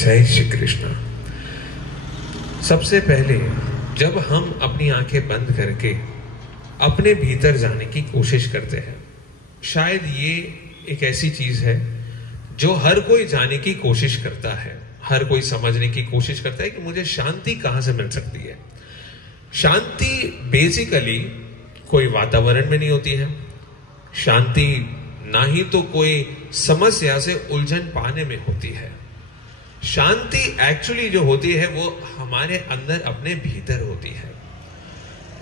जय श्री कृष्ण। सबसे पहले जब हम अपनी आंखें बंद करके अपने भीतर जाने की कोशिश करते हैं, शायद ये एक ऐसी चीज है जो हर कोई जाने की कोशिश करता है, हर कोई समझने की कोशिश करता है कि मुझे शांति कहां से मिल सकती है। शांति बेसिकली कोई वातावरण में नहीं होती है, शांति ना ही तो कोई समस्या से उलझन पाने में होती है। शांति एक्चुअली जो होती है वो हमारे अंदर अपने भीतर होती है।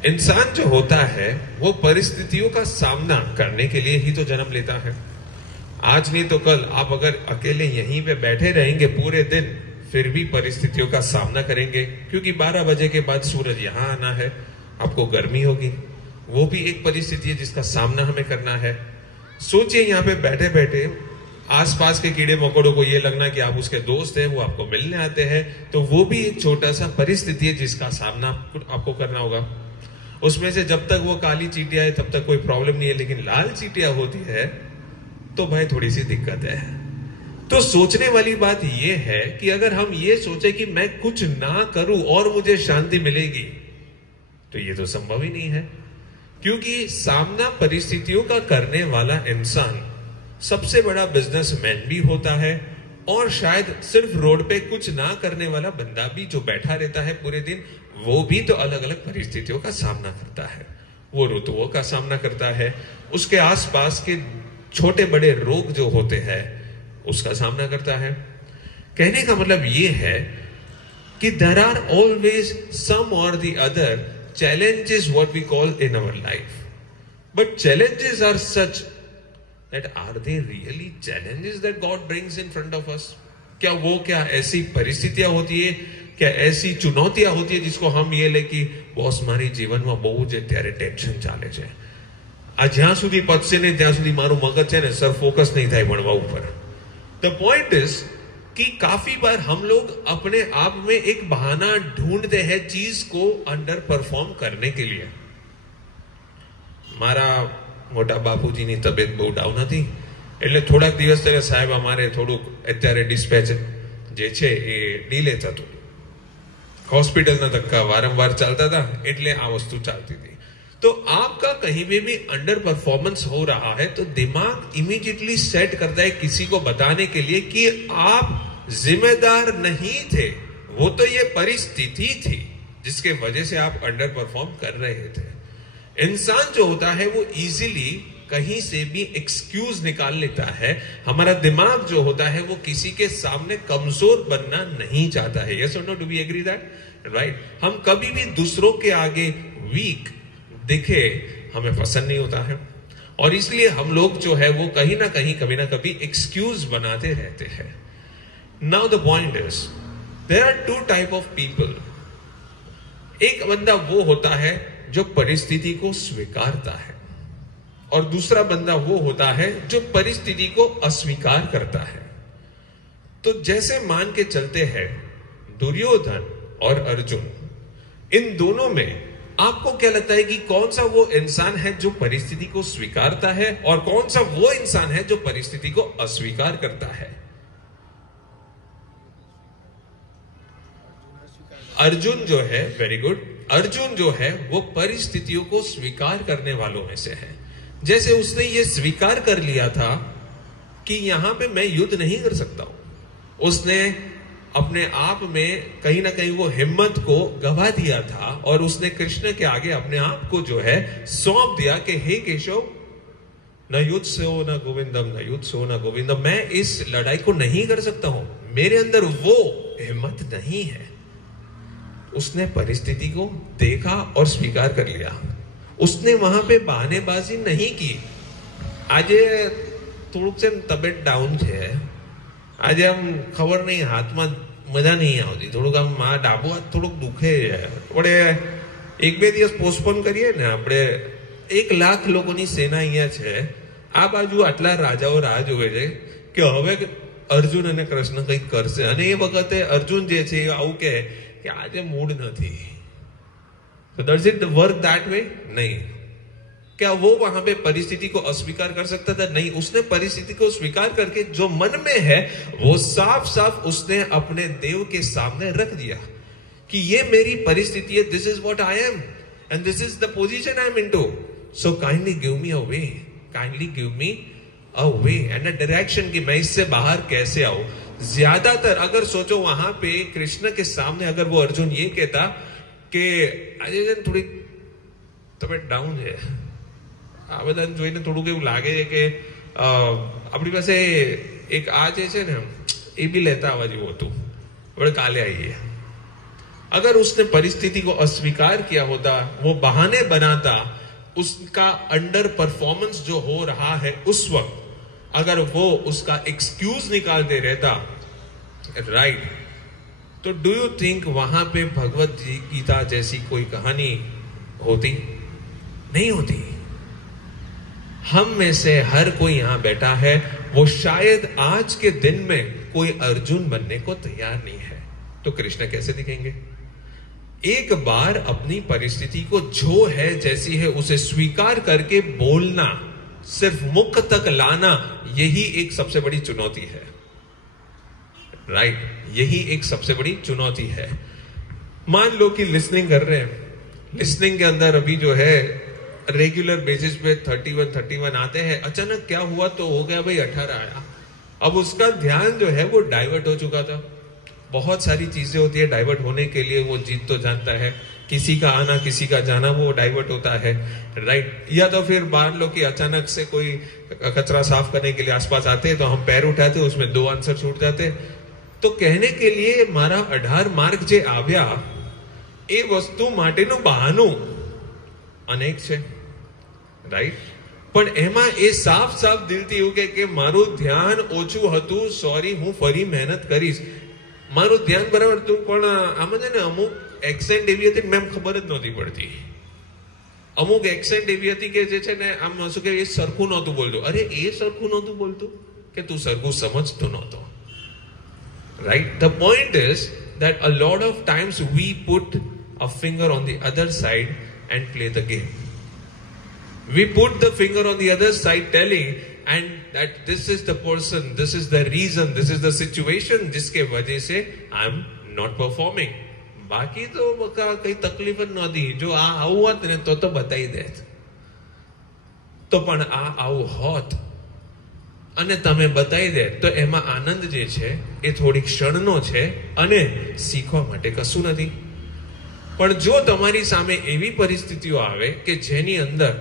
इंसान जो होता है वो परिस्थितियों का सामना करने के लिए ही तो जन्म लेता है। आज नहीं तो कल आप अगर अकेले यहीं पे बैठे रहेंगे पूरे दिन, फिर भी परिस्थितियों का सामना करेंगे, क्योंकि 12 बजे के बाद सूरज यहां आना है, आपको गर्मी होगी, वो भी एक परिस्थिति है जिसका सामना हमें करना है। सोचिए यहाँ पे बैठे बैठे आसपास के कीड़े मकोड़ों को ये लगना कि आप उसके दोस्त हैं, वो आपको मिलने आते हैं, तो वो भी एक छोटा सा परिस्थिति है जिसका सामना आपको करना होगा। उसमें से जब तक वो काली चींटियां है तब तक कोई प्रॉब्लम नहीं है, लेकिन लाल चींटियां होती है तो भाई थोड़ी सी दिक्कत है। तो सोचने वाली बात यह है कि अगर हम ये सोचे कि मैं कुछ ना करूं और मुझे शांति मिलेगी, तो ये तो संभव ही नहीं है, क्योंकि सामना परिस्थितियों का करने वाला इंसान सबसे बड़ा बिजनेसमैन भी होता है, और शायद सिर्फ रोड पे कुछ ना करने वाला बंदा भी जो बैठा रहता है पूरे दिन, वो भी तो अलग अलग परिस्थितियों का सामना करता है। वो ऋतुओं का सामना करता है, उसके आसपास के छोटे बड़े रोग जो होते हैं उसका सामना करता है। कहने का मतलब ये है कि देयर आर ऑलवेज सम और the other challenges what we call in our life, but challenges are such that are they really challenges that God brings in front of us? क्या ऐसी परिस्थितियां होती है, क्या ऐसी चुनौतियां होती है जिसको हम ये ले कि बॉस मारी जीवन में बहुत જ ત્યારે ટેન્શન ચાલે છે, આ જ્યાં સુધી પતશે ને ત્યાં સુધી મારું મગજ છે ને સર ફોકસ નહીં થાય ભણવા ઉપર। ધ પોઈન્ટ ઇઝ कि काफी बार हम लोग अपने आप में एक बहाना ढूंढते हैं चीज को अंडर परफॉर्म करने के लिए। मारा मोटा बापूजीनी तबियत बहुत डाउन थी, એટલે થોડાક દિવસ ત્યારે સાહેબ અમારે થોડુંક અત્યારે ડિસ્પેચ જે છે એ ડીલે થતું, હોસ્પિટલના ધક્કા વારંવાર ચાલતા હતા, એટલે આ વસ્તુ ચાલતી હતી। तो आपका कहीं पे भी अंडर परफॉर्मेंस हो रहा है तो दिमाग इमीडिएटली सेट करता है किसी को बताने के लिए कि आप जिम्मेदार नहीं थे, वो तो ये परिस्थिति थी जिसके वजह से आप अंडर परफॉर्म कर रहे थे। इंसान जो होता है वो इजीली कहीं से भी एक्सक्यूज निकाल लेता है। हमारा दिमाग जो होता है वो किसी के सामने कमजोर बनना नहीं चाहता है। यस और no, do we agree that? Right. हम कभी भी दूसरों के आगे वीक दिखे हमें पसंद नहीं होता है, और इसलिए हम लोग जो है वो कहीं ना कहीं कभी ना कभी एक्सक्यूज बनाते रहते हैं। Now the point is there are two type of people. एक बंदा वो होता है जो परिस्थिति को स्वीकारता है, और दूसरा बंदा वो होता है जो परिस्थिति को अस्वीकार करता है। तो जैसे मान के चलते हैं दुर्योधन और अर्जुन, इन दोनों में आपको क्या लगता है कि कौन सा वो इंसान है जो परिस्थिति को स्वीकारता है और कौन सा वो इंसान है जो परिस्थिति को अस्वीकार करता है? अर्जुन जो है, वेरी गुड, अर्जुन जो है वो परिस्थितियों को स्वीकार करने वालों में से है। जैसे उसने ये स्वीकार कर लिया था कि यहां पे मैं युद्ध नहीं कर सकता हूं, उसने अपने आप में कहीं ना कहीं वो हिम्मत को गवा दिया था, और उसने कृष्ण के आगे अपने आप को जो है सौंप दिया कि हे केशव, न युद्ध से हो न गोविंदम, न युद्ध से हो न गोविंदम, मैं इस लड़ाई को नहीं कर सकता हूं, मेरे अंदर वो हिम्मत नहीं है। उसने परिस्थिति को देखा और स्वीकार कर लिया। उसने वहां पे बहानेबाजी नहीं की। आज थोड़ुक से तबियत डाउन है, आज हम खबर नहीं, हाथ में मजा नहीं આવતી, થોડુંક આમ આ ડાબુ હાથ થોડુંક દુખે છે, આપણે 1-2 દિવસ પોસ્ટપોન કરીએ ને। આપણે 1 લાખ લોકોની સેના અહીંયા છે, આ બાજુ આટલા રાજાઓ રાહ જોવે છે કે હવે અર્જુન અને કૃષ્ણ કંઈક કરશે, અને એ વખતે અર્જુન જે છે આવું કહે કે આજે મૂડ નથી। So does it work that way? नहीं। क्या वो वहां पे परिस्थिति को अस्वीकार कर सकता था? नहीं, उसने परिस्थिति को स्वीकार करके जो मन में है वो साफ साफ उसने अपने देव के सामने रख दिया कि ये मेरी परिस्थिति है, this is what I am and this is the position I am into, so kindly give me a way, kindly give me a way and a direction कि मैं इससे बाहर कैसे आऊं। ज्यादातर अगर सोचो वहां पे कृष्ण के सामने अगर वो अर्जुन ये कहता कि આજે થોડી તબિયત ડાઉન છે, આ બધાને જોઈને થોડુંક એવું લાગે છે કે આપણી પાસે એક આ જે છે ને એ બી લેતા આવવા જેવું હતું, આપણે કાલે આવીએ। अगर उसने परिस्थिति को अस्वीकार किया होता, वो बहाने बनाता, उसका अंडर परफॉर्मेंस जो हो रहा है उस वक्त अगर वो उसका एक्सक्यूज निकालते रहता, राइट, तो डू यू थिंक वहां पे भगवत गीता जैसी कोई कहानी होती? नहीं होती। हम में से हर कोई यहां बैठा है, वो शायद आज के दिन में कोई अर्जुन बनने को तैयार नहीं है, तो कृष्ण कैसे दिखेंगे? एक बार अपनी परिस्थिति को जो है जैसी है उसे स्वीकार करके बोलना, सिर्फ मुख तक लाना, यही एक सबसे बड़ी चुनौती है, राइट, यही एक सबसे बड़ी चुनौती है। मान लो कि लिसनिंग कर रहे हैं, लिसनिंग के अंदर अभी जो है रेगुलर बेसिस पे 31 आते हैं, अचानक क्या हुआ तो हो गया भाई 18 आया। अब उसका ध्यान जो है वो डाइवर्ट हो चुका था। बहुत सारी चीजें होती है डाइवर्ट होने के लिए, वो जीत तो जानता है, किसी का आना किसी का जाना वो डाइवर्ट होता है, राइट। या तो फिर मान लो कि अचानक से कोई कचरा साफ करने के लिए आसपास आते हैं तो हम पैर उठाते, उसमें 2 आंसर छूट जाते। तो कहने के लिए मारा 18 मार्क जे આવ્યા એ વસ્તુ માટેનું બહાનું અનેક છે, રાઈટ। પણ એમાં એ સાફ સાફ દિલથી એવું કે મારું ध्यान ઓછું હતું, સોરી, હું ફરી મહેનત કરીશ। મારું ધ્યાન બરાબર હતું, પણ આમાં છે ને અમુક એક્સેન્ટ એવી હતી મેમ ખબર જ નહોતી પડતી। અમુક એક્સેન્ટ એવી હતી કે જે છે ને આમ શું કે એ સરખું નહોતું બોલતું। અરે એ સરખું નહોતું બોલતું કે તું સરખું સમજતો નહોતો, right. The point is that a lot of times we put a finger on the other side and play the game. We put the finger on the other side telling and that this is the person, this is the reason, this is the situation जिसके वजह से I am not performing. बाकी तो कई तकलीफ नहोती, जो आ आવું હોત ને તો બતાવી દેત, તો પણ આ આવું હોત અને તમે બતાવી દે તો એમાં આનંદ જે છે એ થોડી ક્ષણનો છે અને શીખવા માટે કશું નથી। પણ જો તમારી સામે એવી પરિસ્થિતિઓ આવે કે જેની અંદર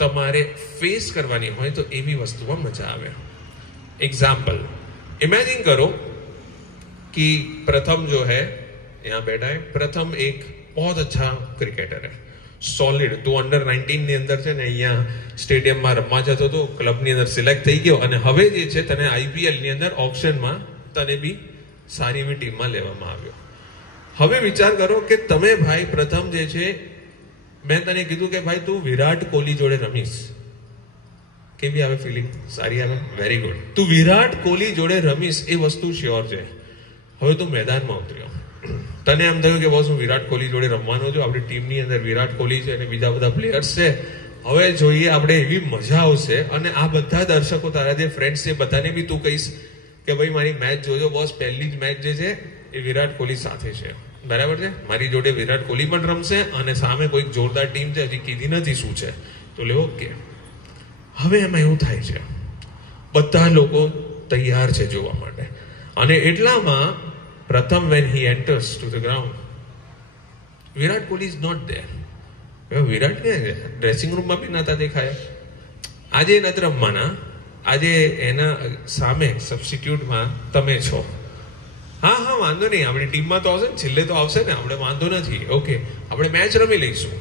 તમારે ફેસ કરવાની હોય તો એવી વસ્તુમાં મજા આવે। एग्जाम्पल इमेजिन करो कि प्रथम जो है यहाँ बैठा है, प्रथम एक बहुत अच्छा क्रिकेटर है, સોલિડ। તું અંડર 19 ની અંદર છે ને અહીંયા સ્ટેડિયમમાં રમવા જતો તો ક્લબની અંદર સિલેક્ટ થઈ ગયો અને હવે જે છે તને આઈપીએલ ની અંદર ઓક્શનમાં તને બી સારી એવી ટીમમાં લેવામાં આવ્યો। હવે વિચાર કરો કે તમે ભાઈ પ્રથમ જે છે મેં તને કીધું કે ભાઈ તું વિરાટ કોહલી જોડે રમીશ, કેવી આવે ફિલિંગ? સારી આવે, વેરી ગુડ। તું વિરાટ કોહલી જોડે રમીશ એ વસ્તુ શ્યોર છે। હવે તું મેદાનમાં ઉતર્યો, તને એમ થયું કે બોસ હું વિરાટ કોહલી જોડે રમવાનો છું, આપણી ટીમની અંદર વિરાટ કોહલી છે અને બીજા બધા પ્લેયર્સ છે, હવે જોઈએ આપણે એવી મજા આવશે અને આ બધા દર્શકો તારા જે ફ્રેન્ડ્સ છે બધાને બી તું કહીશ કે ભાઈ મારી મેચ જોજો બોસ, પહેલી જ મેચ જે છે એ વિરાટ કોહલી સાથે છે, બરાબર છે, મારી જોડે વિરાટ કોહલી પણ રમશે અને સામે કોઈક જોરદાર ટીમ છે, હજી કીધી નથી શું છે, તો લે ઓકે। હવે એમાં એવું થાય છે બધા લોકો તૈયાર છે જોવા માટે અને એટલામાં પ્રથમ when he enters to the ground, Virat Kohli is not there. વિરાટ ને ડ્રેસિંગ રૂમમાં બી નતા દેખાયા। આજે નથી રમવાના, આજે એના સામે સબસ્ટિટ્યુટમાં તમે છો। હા હા વાંધો નહીં, આપણી ટીમમાં તો આવશે ને, છેલ્લે તો આવશે ને, આપણે વાંધો નથી, ઓકે આપણે મેચ રમી લઈશું।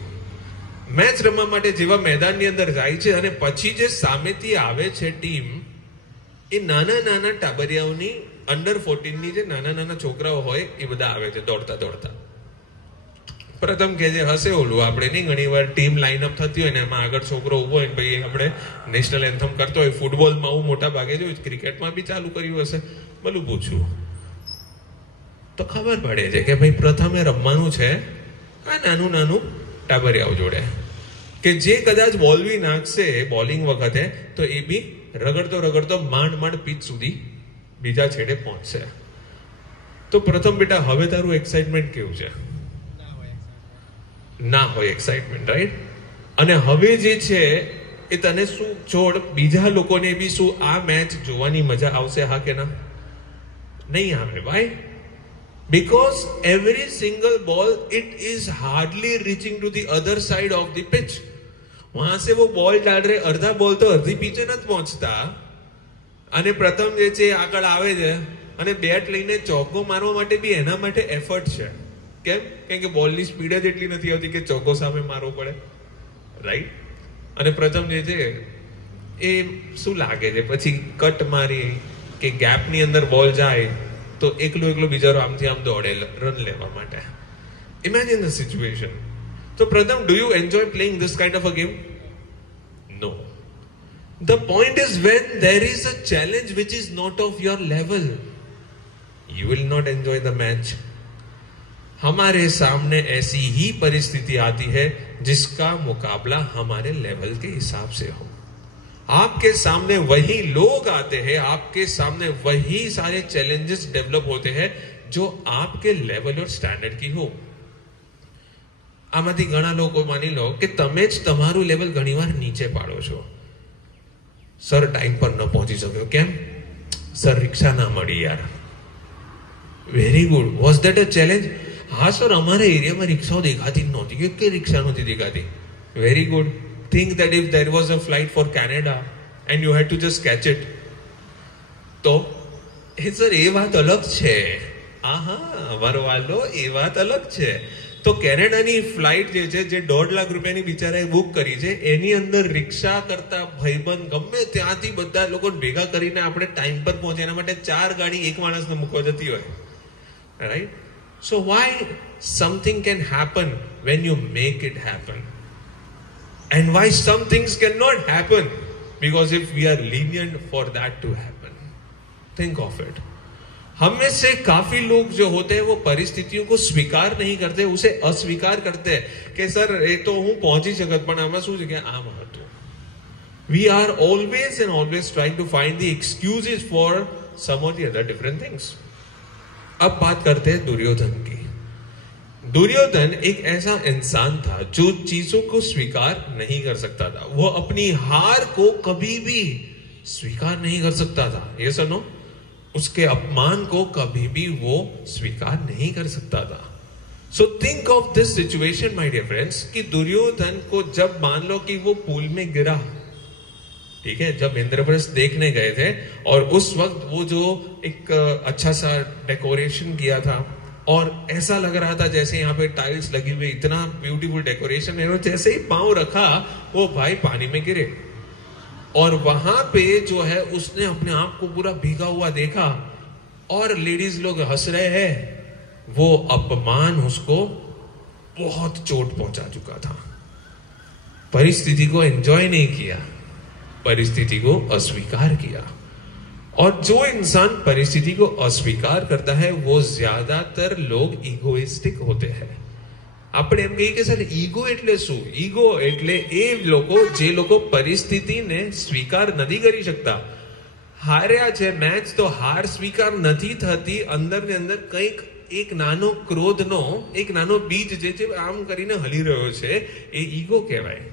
મેચ રમવા માટે જેવા મેદાનની અંદર જાય છે અને પછી જે સામેથી આવે છે ટીમ, એ નાના નાના ટાબરિયાઓની અંડર 14 ની જે નાના નાના છોકરાઓ હોય એ બધા આવે છે દોડતા દોડતા। પ્રથમ કે જે હશે ઓલું આપણે નહીં ઘણી વાર ટીમ લાઇનઅપ થતી હોય ને એમાં આગળ છોકરો ઉભો હોય ને ભાઈ આપણે નેશનલ એન્થમ કરતો હોય, ફૂટબોલમાં હું મોટા ભાગે જોયું, ક્રિકેટમાં બી ચાલુ કર્યું હશે, ભલું પૂછું તો ખબર પડે છે કે ભાઈ પ્રથમે રમવાનું છે આ નાનું નાનું ટાબરિયાઓ જોડે। કે જે કદાચ બોલ બી નાખશે બોલિંગ વખતે તો એ બી રગડતો રગડતો માંડ માંડ પીચ સુધી બીજા છેડે પહોંચશે. તો પ્રથમ બેટા હવે તારું એક્સાઇટમેન્ટ કેવું છે? ના હોય એક્સાઇટમેન્ટ, રાઈટ? અને હવે જે છે એ તને શું છોડ બીજા લોકોને બી શું આ મેચ જોવાની મજા આવશે, હા કે ના? નહીં આવે. ભાઈ, because every single ball it is hardly reaching to the other side of the pitch. वहां से वो बॉल डाल रहे, अर्धा बॉल तो अर्धी પીચે નથી પહોંચતા. અને પ્રથમ જે છે આગળ આવે છે અને બેટ લઈને ચોગ્ગો મારવા માટે બી એના માટે એફર્ટ છે. કેમ? કેમ કે બોલની સ્પીડ જ એટલી નથી આવતી કે ચોગ્ગો સામે મારવો પડે, રાઈટ? અને પ્રથમ જે છે એ શું લાગે છે, પછી કટ મારી કે ગેપની અંદર બોલ જાય તો એકલો એકલો બિચારો આમથી આમ દોડે રન લેવા માટે. Imagine the situation. તો પ્રથમ, do you enjoy playing this kind of a game? No. The point is, when there is a challenge which is not of your level, you will not enjoy the match. हमारे सामने ऐसी ही परिस्थिति आती है जिसका मुकाबला हमारे लेवल के हिसाब से हो. आपके सामने वही लोग आते हैं, आपके सामने वही सारे चैलेंजेस डेवलप होते हैं जो आपके लेवल और स्टैंडर्ड की हो. આમાંથી ઘણા લોકો માની લો કે તમે જ તમારું લેવલ ઘણીવાર નીચે પાડો છો. સર ટાઈમ પર ન પહોંચી શક્યો, કેમ? સર રિક્ષા ના મળી યાર. Very good. Was that a challenge? હા સર, અમારા એરિયામાં રિક્ષાઓ દેખાતી જ નહોતી, કે રિક્ષા નહોતી દેખાતી. Very good. Think that if there was a flight for Canada and you had to just catch it, તો એ સર એ વાત અલગ છે. હા, અમારો વાલો એ વાત અલગ છે. તો કેનેડાની ફ્લાઇટ જે છે, જે 1.5 લાખ રૂપિયાની બિચારાએ બુક કરી છે, એની અંદર રિક્ષા કરતા ભાઈબંધ ગમે ત્યાંથી બધા લોકો ભેગા કરીને આપણે ટાઈમ પર પહોંચે એના માટે 4 ગાડી એક માણસને મૂકવા જતી હોય, right? So why something can happen when you make it happen, and why some things cannot happen because if we are lenient for that to happen. Think of it. हम में से काफी लोग जो होते हैं वो परिस्थितियों को स्वीकार नहीं करते, उसे अस्वीकार करते हैं कि सर ये तो હું પહોંચી શકત પણ આમાં શું છે કે આમ હતું. We are always and always trying to find the excuses for some or the other different things. अब बात करते हैं दुर्योधन की. दुर्योधन एक ऐसा इंसान था जो चीजों को स्वीकार नहीं कर सकता था. वो अपनी हार को कभी भी स्वीकार नहीं कर सकता था. ये सुनो, उसके अपमान को कभी भी वो स्वीकार नहीं कर सकता था. So think of this situation my dear friends, कि दुर्योधन को जब मान लो कि वो पूल में गिरा, ठीक है, जब इंद्रप्रस्थ देखने गए थे और उस वक्त वो जो एक अच्छा सा डेकोरेशन किया था और ऐसा लग रहा था जैसे यहाँ पे टाइल्स लगी हुई, इतना ब्यूटीफुल डेकोरेशन है, और जैसे ही पांव रखा वो भाई पानी में गिरे. और वहां पे जो है उसने अपने आप को पूरा भीगा हुआ देखा और लेडीज लोग हंस रहे हैं. वो अपमान उसको बहुत चोट पहुंचा चुका था. परिस्थिति को एंजॉय नहीं किया, परिस्थिति को अस्वीकार किया. और जो इंसान परिस्थिति को अस्वीकार करता है वो ज्यादातर लोग इगोइस्टिक होते हैं. આપણે એમ કહીએ કે સર ઈગો એટલે શું? ઈગો એટલે એ લોકો જે લોકો પરિસ્થિતિને સ્વીકાર નથી કરી શકતા. હાર્યા છે મેચ તો હાર સ્વીકાર નથી થતી, અંદર ને અંદર કંઈક એક નાનો ક્રોધનો એક નાનો બીજ જે છે આમ કરીને હલી રહ્યો છે, એ ઈગો કહેવાય.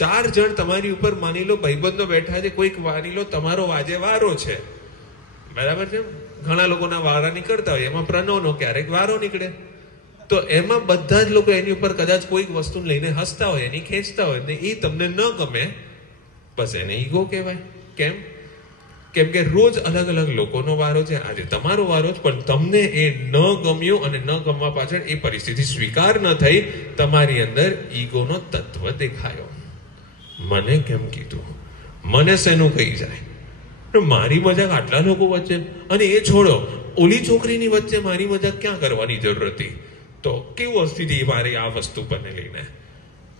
4 જણ તમારી ઉપર માની લો ભાઈબંધો બેઠા છે, કોઈક માની લો તમારો આજે વારો છે, બરાબર છે? ઘણા લોકોના વારા નીકળતા હોય, એમાં પ્રણવનો ક્યારેક વારો નીકળે, તો એમાં બધા જ લોકો એની ઉપર કદાચ કોઈક વસ્તુ લઈને હસતા હોય, એની ખેંચતા હોય ને એ તમને ન ગમે, બસ એને ઈગો કહેવાય. કેમ? કેમ કે રોજ અલગ અલગ લોકોનો વારો છે. આજે તમારો વારો છે પણ તમને એ ન ગમ્યું અને ન ગમવા પાછળ એ પરિસ્થિતિ સ્વીકાર ન થઈ, તમારી અંદર ઈગોનો તત્વ દેખાયો. મને કેમ કીધું, મને શેનું કહી જાય, મારી મજાક આટલા લોકો વચ્ચે, અને એ છોડો ઓલી છોકરીની વચ્ચે મારી મજાક ક્યાં કરવાની જરૂર હતી? તો કેવું સ્થિતિ મારી આ વસ્તુ પર લઈને.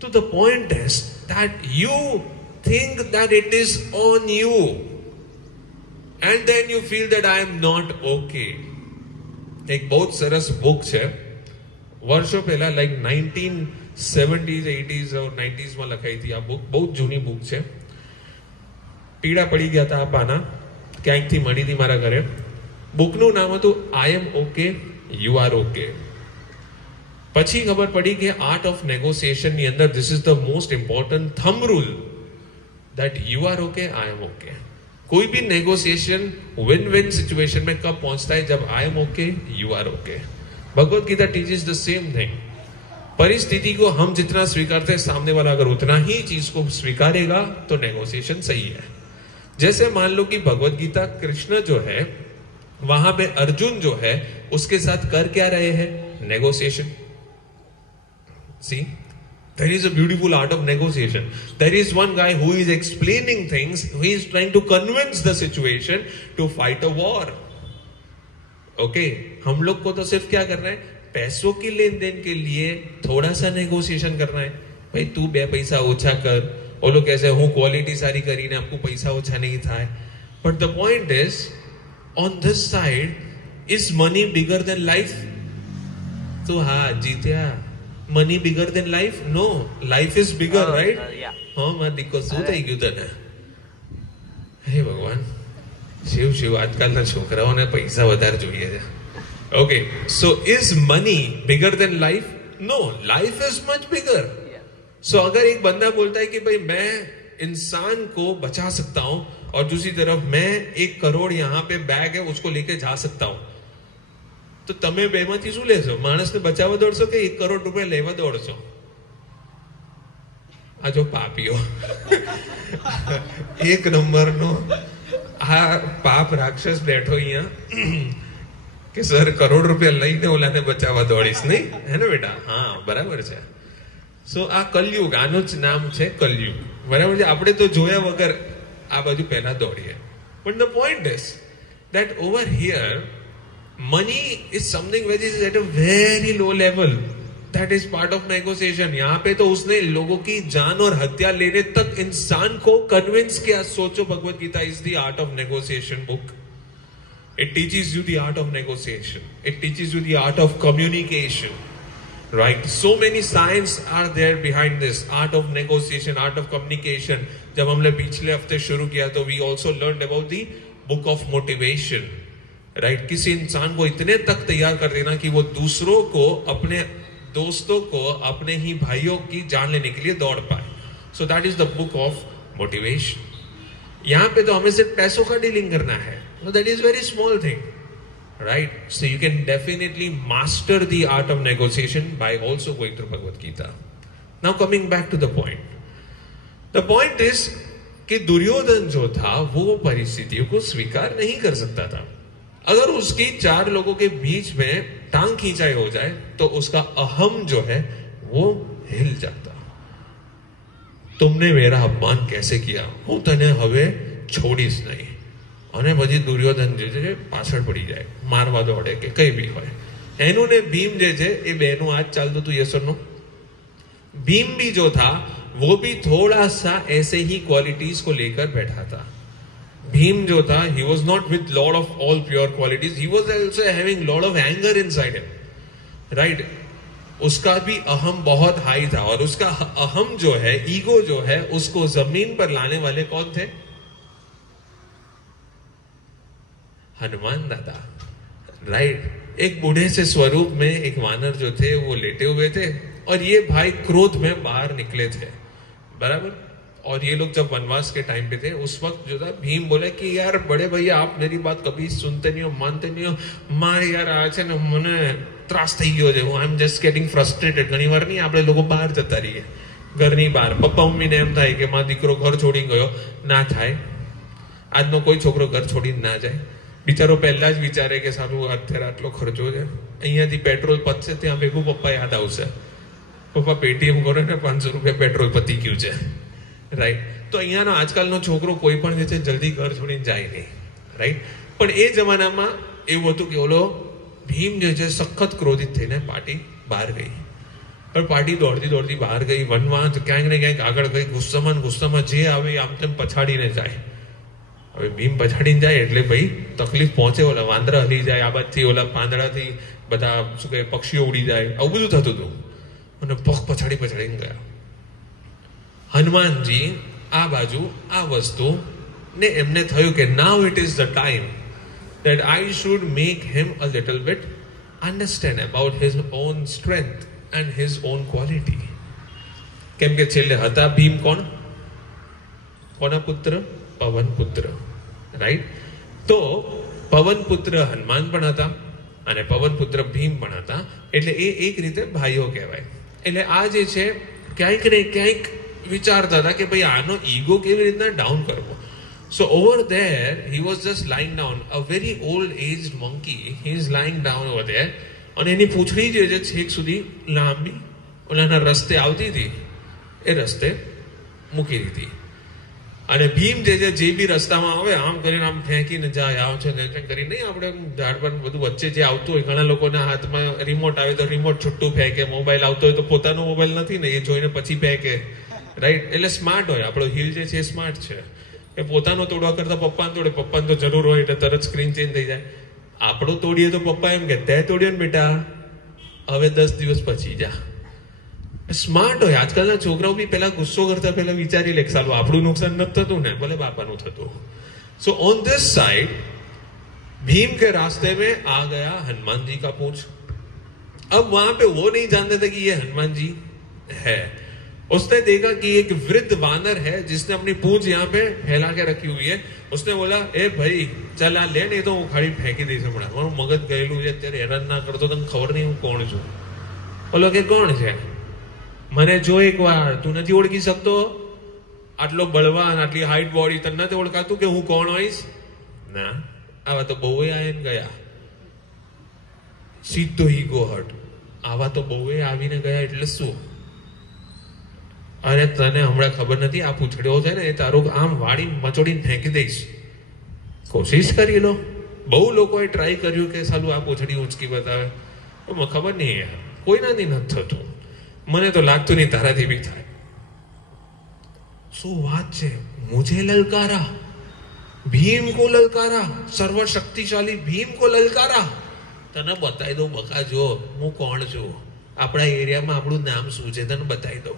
તો the point is that you think that it is on you and then you feel that I am not okay. એક બહુ જ સરસ બુક છે, વર્ષો પહેલા લાઈક 19 70s 80s और 90s में લખાઈ હતી આ બુક બહુ જૂની બુક છે પીડા પડી ગયા હતા આ પાના ક્યાંકથી મળી હતી મારા ઘરે બુકનું નામ હતું I am okay you are okay પછી ખબર પડી કે આર્ટ ઓફ નેગોશિએશન ની અંદર this is the most important thumb rule that you are okay I am okay कोई भी नेगोशिएशन विन विन सिचुएशन में कब पहुंचता है जब I am okay you are okay Bhagavad Gita teaches the same thing परिस्थिति को हम जितना स्वीकारते हैं सामने वाला अगर उतना ही चीज को स्वीकारेगा तो नेगोशिएशन सही है जैसे मान लो कि भगवत गीता कृष्ण जो है वहां पे अर्जुन जो है उसके साथ कर क्या रहे हैं नेगोशिएशन सी There is a beautiful art of negotiation. There is one guy who is explaining things. He is trying to convince the situation to fight a war. Okay, हम लोग को तो सिर्फ क्या करना है पैसों की लेन देन के लिए थोड़ा सा नेगोशिएशन करना है भाई तू 2 पैसा ओछा कर वो लोग कैसे हूँ क्वालिटी सारी करी ने आपको पैसा ओछा नहीं था but the point is on this side is money bigger than life तो हाँ जीत्या money bigger than life no life is bigger right हाँ मैं दिक्कत શું થઈ ગયું તને હે ભગવાન શિવ શિવ આજકાલના છોકરાઓને પૈસા વધારે જોઈએ છે okay so is money bigger than life no life is much bigger so अगर एक बंदा बोलता है कि भाई मैं इंसान को बचा सकता हूं और दूसरी तरफ मैं 1 करोड़ यहाँ पे बैग है उसको लेके जा सकता हूं तो તમે બેમાંથી શું લેશો માણસને બચાવવા દોડશો કે 1 કરોડ રૂપિયા લેવા દોડશો આ જો પાપીઓ એક નંબરનો આ પાપ રાક્ષસ બેઠો અહીંયા કે સર કરોડ રૂપિયા લઈને ઓલાને બચાવવા દોડીશ નહીં હે ને બેટા હા બરાબર છે સો આ કલયુગ આનું જ નામ છે કલયુગ બરાબર છે આપણે તો જોયા વગર આ બાજુ પહેલા દોડીએ but the point is that over here money is something which is at a very low level that is part of negotiation यहाँ पे तो उसने लोगों की जान और हत्या लेने तक इंसान को कन्विंस किया सोचो Bhagavad Gita is the art of negotiation book it teaches you the art of negotiation it teaches you the art of communication right so many science are there behind this art of negotiation art of communication जब हमने पिछले हफ्ते शुरू किया तो we also learned about the book of motivation right किसी इंसान को इतने तक तैयार कर देना कि वो दूसरों को अपने दोस्तों को अपने ही भाइयों की जान लेने के लिए दौड़ पाए so that is the book of motivation यहां पे तो हमें सिर्फ पैसों का डीलिंग करना है that is very small thing right so you can definitely master the art of negotiation by also going through Bhagavad Gita now coming back to the point is कि दुर्योधन जो था वो परिस्थितियों को स्वीकार नहीं कर सकता था अगर उसकी 4 लोगों के बीच में टांग खींचाई हो जाए तो उसका अहम जो है वो हिल जाता तुमने मेरा अपमान कैसे किया હું તને હવે છોડીશ નહીં અને પછી દુર્યોધન જે છે પાછળ પડી જાય મારવા દોડે કે કઈ બી હોય એનું ને ભીમ જે છે એ બેનું આજ ચાલતું હતું યસ ઓર નો भीम भी जो था वो भी थोड़ा सा ऐसे ही क्वालिटीज को लेकर बैठा था भीम जो था he was not with lot of all pure qualities he was also having lot of anger inside him right उसका भी अहम बहुत हाई था और उसका अहम जो है ईगो जो है उसको जमीन पर लाने वाले कौन थे हनुमान दादा राइट एक बूढ़े से स्वरूप में एक वानर जो थे वो लेटे हुए थे और ये भाई क्रोध में बाहर निकले थे बराबर और ये लोग जब वनवास के टाइम पे थे उस वक्त जो था भीम बोले कि यार बड़े भैया आप मेरी बात कभी सुनते नहीं हो मानते नहीं हो मारे यार आज है મને ત્રાસ થઈ ગયો છે હું આઈ એમ જસ્ટ ગેટિંગ ફ્રસ્ટ્રેટેડ ઘણી વાર નહીં આપણે લોકો બહાર જતા રહીએ ઘરની બહાર પપ્પા મમ્મીને એમ થાય કે મારો દીકરો ઘર છોડી ગયો ના થાય આજનો કોઈ છોકરો ઘર છોડીને ના જાય બિચારો પહેલા જ વિચારે કે સારું અત્યારે આટલો ખર્ચો છે અહીંયાથી પેટ્રોલ પતશે ત્યાં ભેગું પપ્પા યાદ આવશે પપ્પા પેટીએમ કરો ને 500 રૂપિયા પેટ્રોલ પતી ગયું છે રાઈટ તો અહીંયાનો આજકાલનો છોકરો કોઈ પણ જે છે જલ્દી ઘર છોડીને જાય નહીં રાઈટ પણ એ જમાનામાં એવું હતું કે ઓલો ભીમ જે છે સખત ક્રોધિત થઈને પાર્ટી બહાર ગઈ પણ પાર્ટી દોડતી દોડતી બહાર ગઈ વનમાં ક્યાંક ને ક્યાંક આગળ ગઈ ગુસ્સામાં જે આવે આમ તેમ પછાડીને જાય હવે ભીમ પછાડીને જાય એટલે ભાઈ તકલીફ પહોંચે ઓલા વાંદરા હલી જાય આ બાજથી ઓલા પાંદડાથી બધા શું કહે પક્ષીઓ ઉડી જાય આવું બધું થતું હતું અને પગ પછાડી પછાડીને ગયા. હનુમાનજી આ બાજુ આ વસ્તુ ને એમને થયું કે now it is the time that I should make him a little bit understand about his own strength and his own quality. કેમ કે છેલ્લે હતા ભીમ કોણ? કોના પુત્ર? પવન પુત્ર, રાઈટ? તો પવન પુત્ર હનુમાન પણ હતા અને પવન પુત્ર ભીમ પણ હતા, એટલે એ એક રીતે ભાઈઓ કહેવાય. એટલે આ જે છે ક્યાંક ને ક્યાંક વિચારતા હતા કે ભાઈ આનો ઈગો કેવી રીતના ડાઉન કરવો. So over there, he was just lying down. A very old aged monkey, he is lying down over there. અને એની પૂંછડી જે છે છેક સુધી લાંબી ઓલાના રસ્તે આવતી હતી, એ રસ્તે મૂકી દીધી. અને ભીમ જે બી રસ્તામાં આવે આમ કરીને આમ ફેંકીને જાય, આવ છે ને કરીને નહીં, આપણે ઝાડ પર બધું વચ્ચે જે આવતું હોય, ઘણા લોકોના હાથમાં રિમોટ આવે તો રિમોટ છૂટું ફેંકે, મોબાઈલ આવતો હોય તો પોતાનો મોબાઈલ નથી ને એ જોઈને પછી ફેંકે, રાઈટ? એટલે સ્માર્ટ હોય, આપણો હિલ જે છે એ સ્માર્ટ છે. એ પોતાનો તોડવા કરતા પપ્પાને તોડે, પપ્પાને તો જરૂર હોય એટલે તરત સ્ક્રીન ચેન્જ થઈ જાય. આપણો તોડીએ તો પપ્પા એમ કે તે તોડ્યો ને બેટા, હવે 10 દિવસ પછી જા. સ્માર્ટ હોય. આજકાલના છોકરાઓ બી પહેલા ગુસ્સો કરતા પહેલા વિચારી લે સાલું આપણું નુકસાન નથી થતું ને, ભલે બાપાનું થતું. So on this side Bhim के रास्ते में आ गया हनुमान जी का पूंछ. अब वहां पे वो नहीं जानते थे कि ये हनुमान जी है. उसने देखा कि एक वृद्ध वानर है जिसने अपनी पूंछ यहाँ पे फैला के रखी हुई है. उसने बोला ए भाई चल आ ले, नहीं तो હું ખાલી ફેંકી દઈશ હમણાં, મારું મગજ ગયેલું છે અત્યારે, હેરાન ના કરતો, તને ખબર નહીં હું કોણ છું. બોલો કે કોણ છે? મને જો એકવાર, તું નથી ઓળખી શકતો? આટલો બળવાન, આટલી હાઈટ બોડી, તને નથી ઓળખાતું કે હું કોણ હોઈશ? ના, આવા તો બહુ આવીને ગયા, સીધો ઈગો હર્ટ. આવા તો બહુ આવીને ગયા એટલે શું? અરે તને હમણાં ખબર નથી, આ પૂંછડ્યો છે ને એ તારું આમ વાળી મચોડીને ફેંકી દઈશ. કોશિશ કરી લો. બહુ લોકોએ ટ્રાય કર્યું કે સાલું આ પૂંછડી ઊંચકી બતાવે, પણ ખબર નહીં યાર, કોઈનાથી નથી થતું. મને તો લાગતું નહીં તારાથી બી થાય. શું વાત છે? મુझे લલકારા, ભીમ કો લલકારા, સર્વશક્તિશાળી ભીમ કો લલકારા. તને બતાવી દઉં બકા, જો હું કોણ છું, આપણા એરિયામાં આપણું નામ શું છે તને બતાવી દઉં.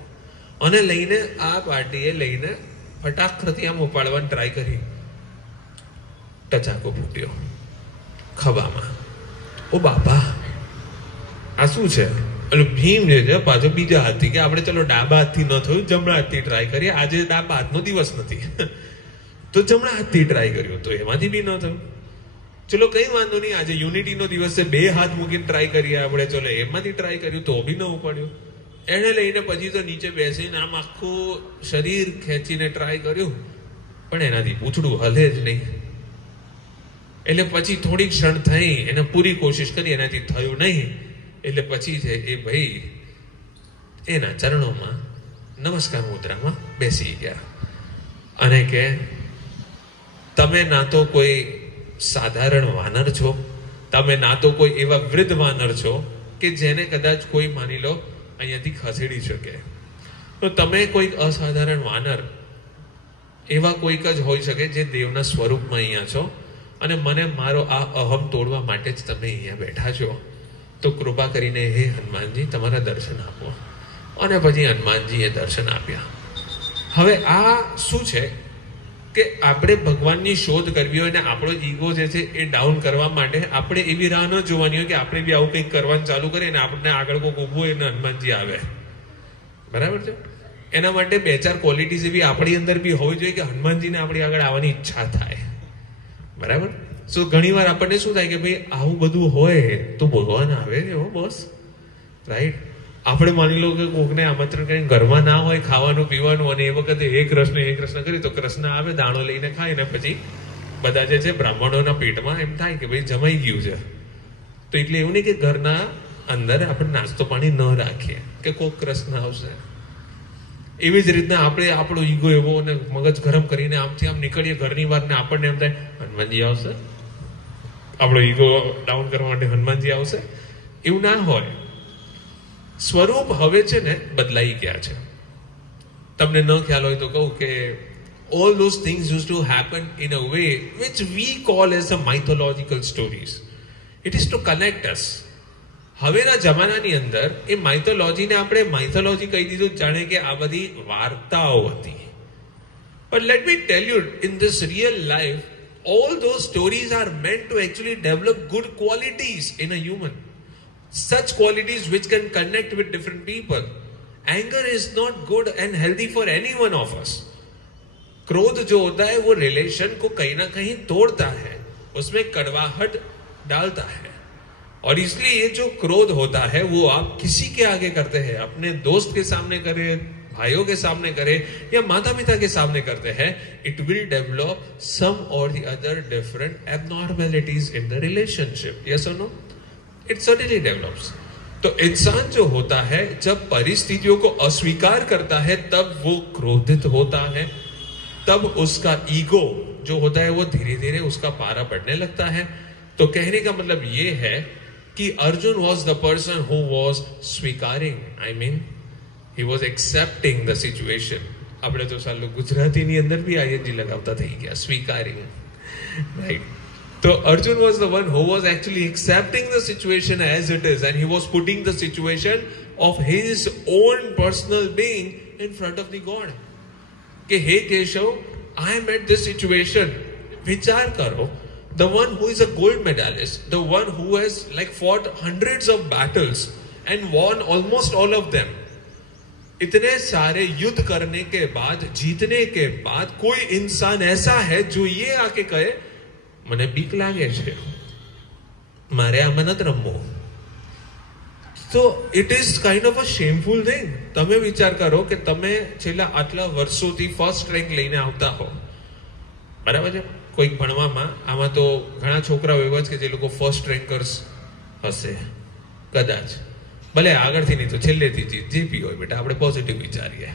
અને લઈને આ પાર્ટીએ લઈને ફટાકથી આમ ઉપાડવાની ટ્રાય કરી, ટચાકો ફૂટ્યો ખભામાં. ઓ બાપા, આ શું છે? એટલે ભીમ જે છે પાછો બીજા હાથથી કે આપણે ચલો ડાબા હાથથી ન થયું, જમણા હાથથી ટ્રાય કરીએ. આજે ડાબા હાથનો દિવસ નથી તો જમણા હાથથી ટ્રાય કર્યો તો એમાંથી બી ન થયું. ચલો કઈ વાંધો નહીં, આજે યુનિટીનો દિવસ છે, 2 હાથ મૂકીને ટ્રાય કરીએ આપણે, ચલો એમાંથી ટ્રાય કર્યું તો બી ન ઉપાડ્યું. એને લઈને પછી તો નીચે બેસીને આમ આખું શરીર ખેંચીને ટ્રાય કર્યું, પણ એનાથી પૂંછડું હલે જ નહીં. એટલે પછી થોડીક ક્ષણ થઈ, એને પૂરી કોશિશ કરી, એનાથી થયું નહીં. એટલે પછી છે એ ભાઈ એના ચરણોમાં નમસ્કાર મુદ્રામાં બેસી ગયા અને કે તમે ના તો કોઈ સાધારણ વાનર છો, તમે ના તો કોઈ એવા વૃદ્ધ વાનર છો કે જેને કદાચ કોઈ માની લો અહીંયાથી ખસેડી શકે, તો તમે કોઈક અસાધારણ વાનર એવા કોઈક જ હોઈ શકે જે દેવના સ્વરૂપમાં અહીંયા છો અને મને મારો આ અહમ તોડવા માટે જ તમે અહીંયા બેઠા છો. તો કૃપા કરીને હે હનુમાનજી તમારા દર્શન આપો. અને પછી હનુમાનજીએ દર્શન આપ્યા. હવે આ શું છે કે આપણે ભગવાનની શોધ કરવી હોય ને આપણો ઈગો જે છે એ ડાઉન કરવા માટે આપણે એવી રાહ ન જોવાની હોય કે આપણે બી આવું કંઈક કરવાનું ચાલુ કરીએ ને આપણને આગળ કોઈ ઊભું હોય ને હનુમાનજી આવે. બરાબર છે? એના માટે 2-4 ક્વોલિટીઝ એવી આપણી અંદર બી હોવી જોઈએ કે હનુમાનજીને આપણી આગળ આવવાની ઈચ્છા થાય. બરાબર? સો ઘણી વાર આપણને શું થાય કે ભાઈ આવું બધું હોય તો ભગવાન આવે ને હો બોસ, રાઈટ? આપણે માની લો કે કોકને આમંત્રણ કરીને ઘરમાં ના હોય, ખાવાનું પીવાનું, અને એ વખતે હે કૃષ્ણ કરી તો કૃષ્ણ આવે, દાણો લઈને ખાય ને પછી બધા જે છે બ્રાહ્મણોના પેટમાં એમ થાય કે ભાઈ જમાઈ ગયું છે. તો એટલે એવું નહીં કે ઘરના અંદર આપણે નાસ્તો પાણી ન રાખીએ કે કોક કૃષ્ણ આવશે. એવી જ રીતના આપણે આપણો ઈગો એવો અને મગજ ગરમ કરીને આમથી આમ નીકળીએ ઘરની બહાર ને આપણને એમ થાય હનુમાનજી આવશે, આપણો ઈગો ડાઉન કરવા માટે હનુમાનજી આવશે. એવું ના હોય. સ્વરૂપ હવે છે ને બદલાઈ ગયા છે. તમને ન ખ્યાલ હોય તો કહું કે all those things used to happen in a way which we call as a mythological stories. It is to connect us. હવેના જમાનાની અંદર એ માઇથોલોજીને આપણે માઇથોલોજી કહી દીધું, જાણે કે આ બધી વાર્તાઓ હતી. But let me tell you, in this real life, all those stories are meant to actually develop good qualities in a human. Such qualities which can connect with different people. Anger is not good and healthy for any one of us. क्रोध जो होता है वो relation को कहीं ना कहीं तोड़ता है, उसमें कड़वाहट डालता है. और इसलिए ये जो क्रोध होता है वो आप किसी के आगे करते हैं, अपने दोस्त के सामने करें, भाइयों के सामने करे या माता पिता के सामने करते हैं, इट विल डेवलप सम और the other different abnormalities in the relationship. Yes और नो? It certainly develops. तो इंसान जो होता है जब परिस्थितियों को अस्वीकार करता है तब वो क्रोधित होता है, तब उसका ईगो जो होता है वो धीरे धीरे उसका पारा बढ़ने लगता है. तो कहने का मतलब ये है कि Arjun was the person who was स्वीकारिंग, I mean he was accepting the situation. આપણે તો સાલો ગુજરાતીની અંદર બી આઈએનજી લગાવતા થઈ ગયા, સ્વીકારિંગ, રાઈટ? તો Arjun was the one who was actually accepting the situation as it is, and he was putting the situation of his own personal being in front of the God. કે હે Keshav, I am at this situation. વિચાર કરો, the one who is a gold medalist, the one who has like fought hundreds of battles and won almost all of them, इतने सारे युद्ध करने के बाद, जीतने के बाद कोई इंसान ऐसा है जो ये आके कहे મને બીક લાગે છે, મારે આમાં નથી રમવું. તો it is kind of a shameful thing. તમે વિચાર કરો કે તમે છેલ્લા આટલા વર્ષોથી ફર્સ્ટ રેન્ક લઈને આવતા હો, બરાબર છે? કોઈક ભણવામાં, આમાં તો ઘણા છોકરાઓ એવા જ કે જે લોકો ફર્સ્ટ રેન્કર્સ હશે કદાચ, ભલે આગળથી નહીં તો છેલ્લેથી જે બી હોય, બેટા આપણે પોઝિટિવ વિચારીએ,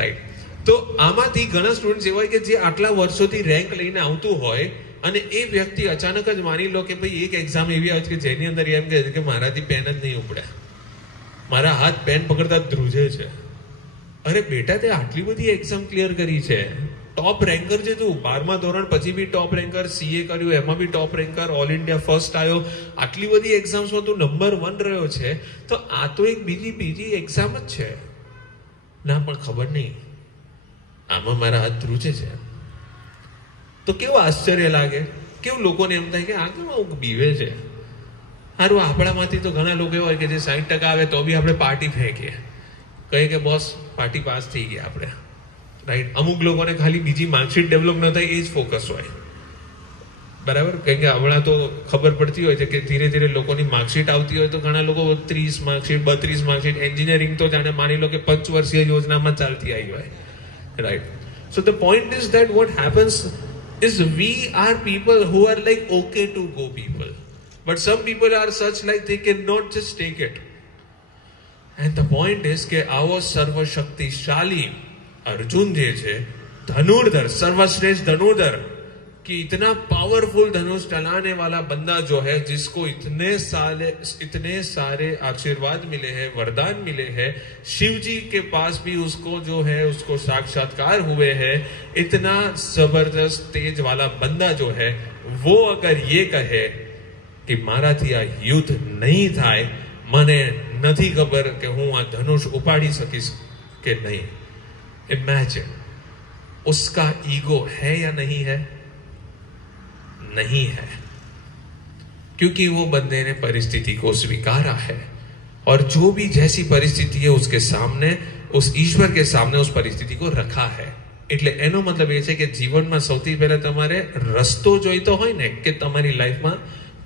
રાઈટ? તો આમાંથી ઘણા સ્ટુડન્ટ્સ એવા કે જે આટલા વર્ષોથી રેન્ક લઈને આવતું હોય અને એ વ્યક્તિ અચાનક જ માની લો કે ભાઈ એક એક્ઝામ એવી આવે છે કે જેની અંદર એમ કહે છે કે મારાથી પેન જ નહીં ઉપડે, મારા હાથ પેન પકડતા ધ્રુજે છે. અરે બેટા, તે આટલી બધી એક્ઝામ ક્લિયર કરી છે, ટોપ રેન્કર છે તું, 12મા ધોરણ પછી બી ટોપ રેન્કર, સીએ કર્યું એમાં બી ટોપ રેન્કર, ઓલ ઇન્ડિયા ફર્સ્ટ આવ્યો, આટલી બધી એક્ઝામ્સમાં તું નંબર 1 રહ્યો છે, તો આ તો એક બીજી એક્ઝામ જ છે. ના, પણ ખબર નહીં, આમાં મારા હાથ ધ્રુજે છે. તો કેવું આશ્ચર્ય લાગે, કેવું લોકોને એમ થાય કે આ કેમ આવું બીવે છે. સારું, આપણામાંથી તો ઘણા લોકો એવા હોય કે જે 60% આવે તો બી આપણે પાર્ટી ફેંકીએ, કહીએ કે બોસ પાર્ટી પાસ થઈ ગયા આપણે, રાઈટ? અમુક લોકોને ખાલી બીજી માર્કશીટ ડેવલપ ન થાય એ જ ફોકસ હોય, બરાબર? કારણ કે હમણાં તો ખબર પડતી હોય છે કે ધીરે ધીરે લોકોની માર્કશીટ આવતી હોય તો ઘણા લોકો 30 માર્કશીટ, 32 માર્કશીટ, એન્જિનિયરિંગ તો જાણે માની લો કે 5 વર્ષીય યોજનામાં ચાલતી આવી હોય, right? So the point is that what happens is we are people who are like okay to go people, but some people are such like they cannot just take it. And the point is કે આવો સર્વશક્તિશાલી અર્જુન જે છે, धनुर्धर, सर्वश्रेष्ठ धनुर्धर, कि इतना powerful धनुष चलाने वाला बंदा जो है, जिसको इतने सारे आशीर्वाद मिले हैं, वरदान मिले हैं, शिव जी के पास भी उसको जो है उसको साक्षात्कार हुए हैं, इतना जबरदस्त तेज वाला बंदा जो है, वो अगर ये कहे कि माराथी आ युद्ध नहीं थाय, मने નથી ખબર કે હું આ ધનુષ ઉપાડી શકીશ કે नहीं, इमेजिन उसका ईगो है या नहीं है? नहीं है, क्योंकि वो बंदे ने परिस्थिति को स्वीकारा है, और जो भी जैसी परिस्थिति है उसके सामने, उस ईश्वर के सामने उस परिस्थिति को रखा है. એટલે એનો મતલબ એ છે કે જીવનમાં સૌથી પહેલા તમારે રસ્તો જોઈતો હોય ને, કે તમારી લાઈફમાં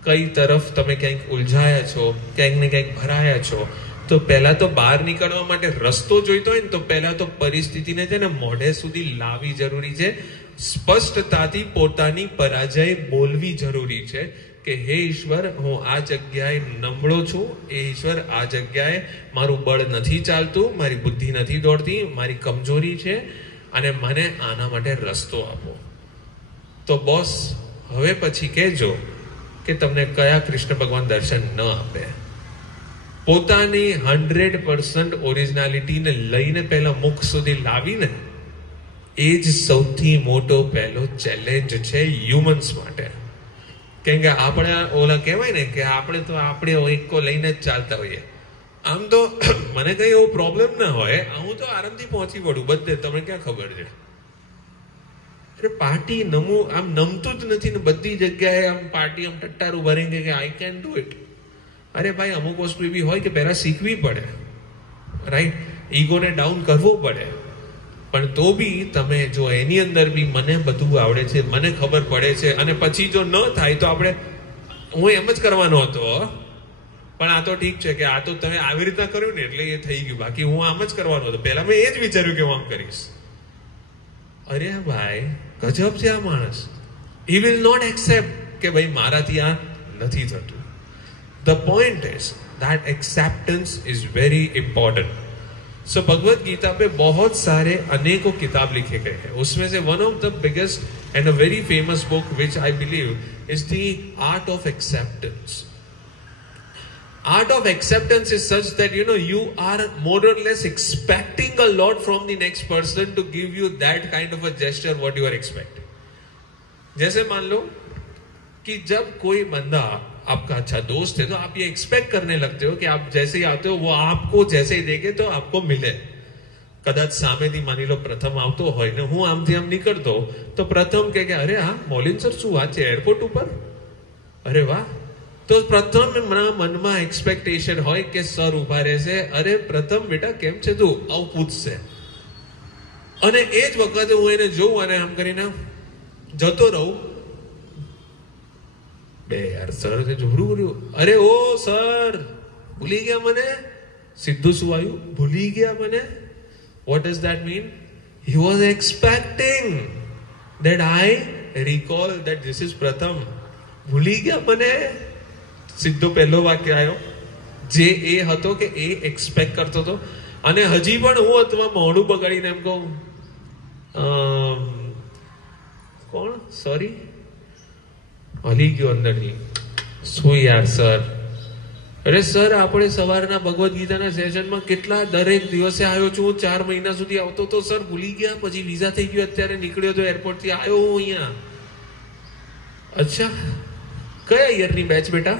કઈ તરફ તમે ક્યાંક ઉલઝાયા છો, ક્યાંક ને ક્યાંક ભરાયા છો, તો પહેલા તો બહાર નીકળવા માટે રસ્તો જોઈતો હોય ને, તો પહેલા તો પરિસ્થિતિને છે ને મોઢે સુધી લાવવી જરૂરી છે, સ્પષ્ટતાથી પોતાની પરાજય બોલવી જરૂરી છે કે હે ઈશ્વર, હું આ જગ્યાએ નબળો છું, એ ઈશ્વર આ જગ્યાએ મારું બળ નથી ચાલતું, મારી બુદ્ધિ નથી દોડતી, મારી કમજોરી છે, અને મને આના માટે રસ્તો આપો. તો બોસ હવે પછી કહેજો કે તમને કયા કૃષ્ણ ભગવાન દર્શન ન આપે. પોતાની 100% ઓરિજિનાલિટીને લઈને પહેલા મુખ સુધી લાવીને, એ જ સૌથી મોટો પહેલો ચેલેન્જ છે હ્યુમન્સ માટે, કેમ કે આપણે ઓલા કહેવાય ને કે આપણે તો આપણે એકો લઈને જ ચાલતા હોઈએ. આમ તો મને કઈ એવો પ્રોબ્લેમ ના હોય, હું તો આરામથી પહોંચી પડું બધે. તમને ક્યાં ખબર છે? અરે પાર્ટી આમ નમતું જ નથી ને બધી જગ્યાએ આમ પાર્ટી આમ ટટ્ટારું ભરેંગે કે આઈ કેન ડુ ઇટ. અરે ભાઈ અમુક વસ્તુ એવી હોય કે પહેલા શીખવી પડે, રાઈટ? ઈગોને ડાઉન કરવો પડે. પણ તો બી તમે જો એની અંદર બી મને બધું આવડે છે, મને ખબર પડે છે, અને પછી જો ન થાય તો આપણે, હું એમ જ કરવાનો હતો, પણ આ તો ઠીક છે કે આ તો તમે આવી રીતના કર્યું ને એટલે એ થઈ ગયું. બાકી હું આમ જ કરવાનો હતો. પહેલા મેં એ જ વિચાર્યું કે હું આમ કરીશ. અરે ભાઈ ગજબ છે આ માણસ. હી વિલ નોટ એક્સેપ્ટ કે ભાઈ મારાથી આ નથી થતું. The point is that acceptance is very important. So Bhagavad Gita पे बहुत सारे अनेकों किताब लिखे गए हैं. उसमें से one of the biggest and a very famous book which I believe is the art of acceptance. Art of acceptance is such that you are more or less expecting a lot from the next person to give you that kind of a gesture what you are expecting. जैसे मान लो कि जब कोई बंदा आपका अच्छा दोस्त है तो आप ये एक्सपेक्ट करने लगते हो कि आप जैसे ही आते हो वो आपको जैसे ही देखे तो आपको मिले. कदाच सामेથી માની લો પ્રથમ આવતો હોય ને હું આમથી આમ નીકળતો તો પ્રથમ કે અરે હા મોલિન સર શું વાત છે એરપોર્ટ ઉપર, અરે વાહ. તો પ્રથમ મનમાં એક્સપેક્ટેશન હોય કે સર ઉભા રહેશે, અરે પ્રથમ બેટા કેમ છે તું, આવું પૂછશે. અને એ જ વખતે હું એને જોઉં અને આમ કરીને જતો રહું. બે યાર સર જોરું બોલ્યું, અરે ઓ સર ભૂલી ગયા મને. સીધું શું આવ્યું, ભૂલી ગયા મને. What does that mean? He was expecting that I recall that this is પ્રથમ. ભૂલી ગયા મને. સીધો પહેલો વાક્ય આવ્યો જે એ હતો કે એ એક્સપેક્ટ કરતો હતો. અને હજી પણ હું અથવા મોઢું બગાડીને એમ કહું કોણ સોરી હલી ગયો અંદરથી. શું યાર સર, અરે સર આપણે સવારના ભગવદ્ ગીતાના સેશનમાં કેટલા દરેક દિવસે આવ્યો છું, 4 મહિના સુધી આવતો તો સર ભૂલી ગયા. પછી વિઝા થઈ ગયો, અત્યારે નીકળ્યો તો એરપોર્ટથી આવ્યો હું અહીંયા. અચ્છા કયા યરની બેચ બેટા?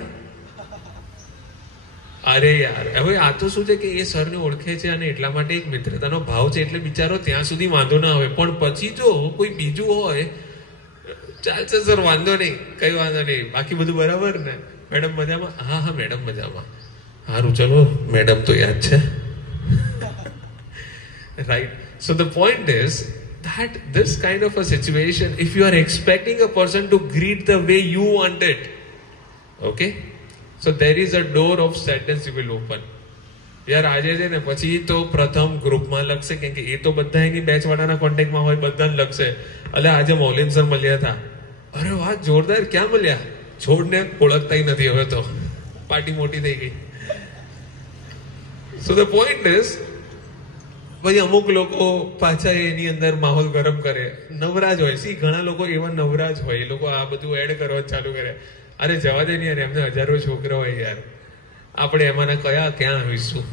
અરે યાર હવે આ તો શું છે કે એ સરને ઓળખે છે અને એટલા માટે એક મિત્રતાનો ભાવ છે એટલે બિચારો ત્યાં સુધી વાંધો ના આવે. પણ પછી જો કોઈ બીજું હોય ચાલશે સર વાંધો નહીં, કઈ વાંધો નહીં, બાકી બધું બરાબર ને? મેડમ મજામાં? હા હા મેડમ મજામાં. સારું ચલો મેડમ તો યાદ છે. Right. So the point is that this kind of a situation, if you are expecting a person to greet the way you want it, okay, so there is a door of sadness you will open. યાર આજે છે ને પછી તો પ્રથમ ગ્રુપમાં લખશે કેમ કે એ તો બધા એની બેચ વાળાના કોન્ટેક્ટમાં હોય, બધાને લખશે. એટલે આજે મૌલિન સર મળ્યા હતા, અરે વાહ જોરદાર, ક્યાં મળ્યા? છોડને ઓળખતા નથી હવે તો, પાર્ટી મોટી થઈ ગઈ. સો ધ પોઈન્ટ ઇઝ પછી અમુક લોકો પાછા એની અંદર માહોલ ગરમ કરે, નવરાજ હોય. સી ઘણા લોકો એવા નવરાજ હોય, એ લોકો આ બધું એડ કરવા ચાલુ કરે. અરે જવા દે નહીં યાર, એમને હજારો છોકરા હોય યાર, આપણે એમાંના કયા ક્યાં હોઈશું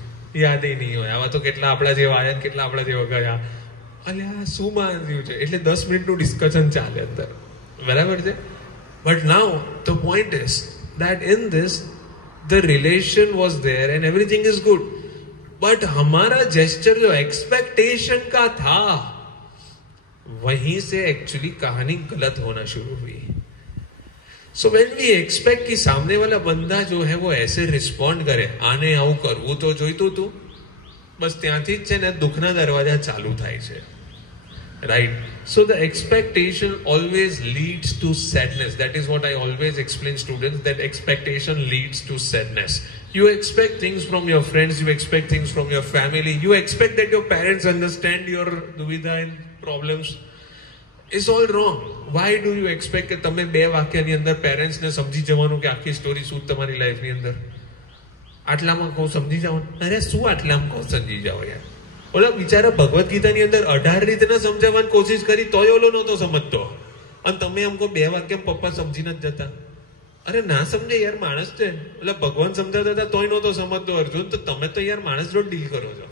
યાદ નહીં હોય. આવા તો કેટલા આપણા જેવા આયા, કેટલા આપણા જેવા ગયા. અલ્યા શું માન્યું છે એટલે 10 મિનિટનું ડિસ્કશન ચાલે અંદર, બરાબર છે. But now the point is that in this the relation was there and everything is good, but हमारा जेस्चर जो एक्सपेक्टेशन का था वहीं से एक्चुअली कहानी गलत होना शुरू हुई. सो व्हेन वी एक्सपेक्ट कि सामने वाला बंदा जो है वो ऐसे रिस्पॉन्ड करे, आने आવું કરવું તો જોઈતું તું, બસ ત્યાંથી જ છે ને દુઃખના દરવાજા ચાલુ થાય છે. Right. So the expectation always leads to sadness. That is what I always explain students, that expectation leads to sadness. You expect things from your friends, you expect things from your family, you expect that your parents understand your duvidha and problems. It's all wrong. Why do you expect કે તમે બે વાક્યની અંદર parents ને સમજી જવાનું કે આખી story શું તમારી લાઈફની અંદર? આટલામાં કહું સમજી જાઓ, અરે શું આટલામાં કહું સમજી જાઓ યાર. ઓલા બિચારા ભગવદ્ ગીતાની અંદર 18 રીતના સમજાવવાની કોશિશ કરી તોય ઓલો નહોતો સમજતો, અને તમે એમ કહો બે વાક્ય પપ્પા સમજીને જ જતા. અરે ના સમજે યાર, માણસ છે. એટલે ભગવાન સમજાવતા હતા તોય નહોતો સમજતો અર્જુન, તો તમે તો યાર માણસ જોડે ડીલ કરો છો.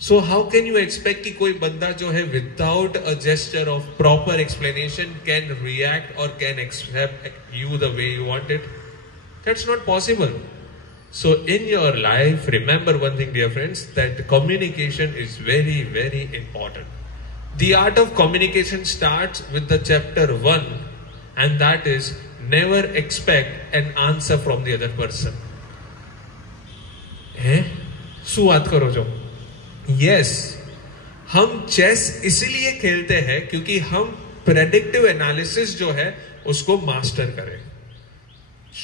So how can you expect कि कोई बंदा जो है without a gesture of proper explanation can react or can accept you the way you want it? That's not possible. So in your life, remember one thing, dear friends, that communication is very, very important. The art of communication starts with the chapter 1, and that is never expect an answer from the other person. हैं? શું વાત કરો છો? Yes, हम chess इसलिए खेलते हैं क्योंकि हम प्रेडिक्टिव एनालिसिस जो है उसको मास्टर करें.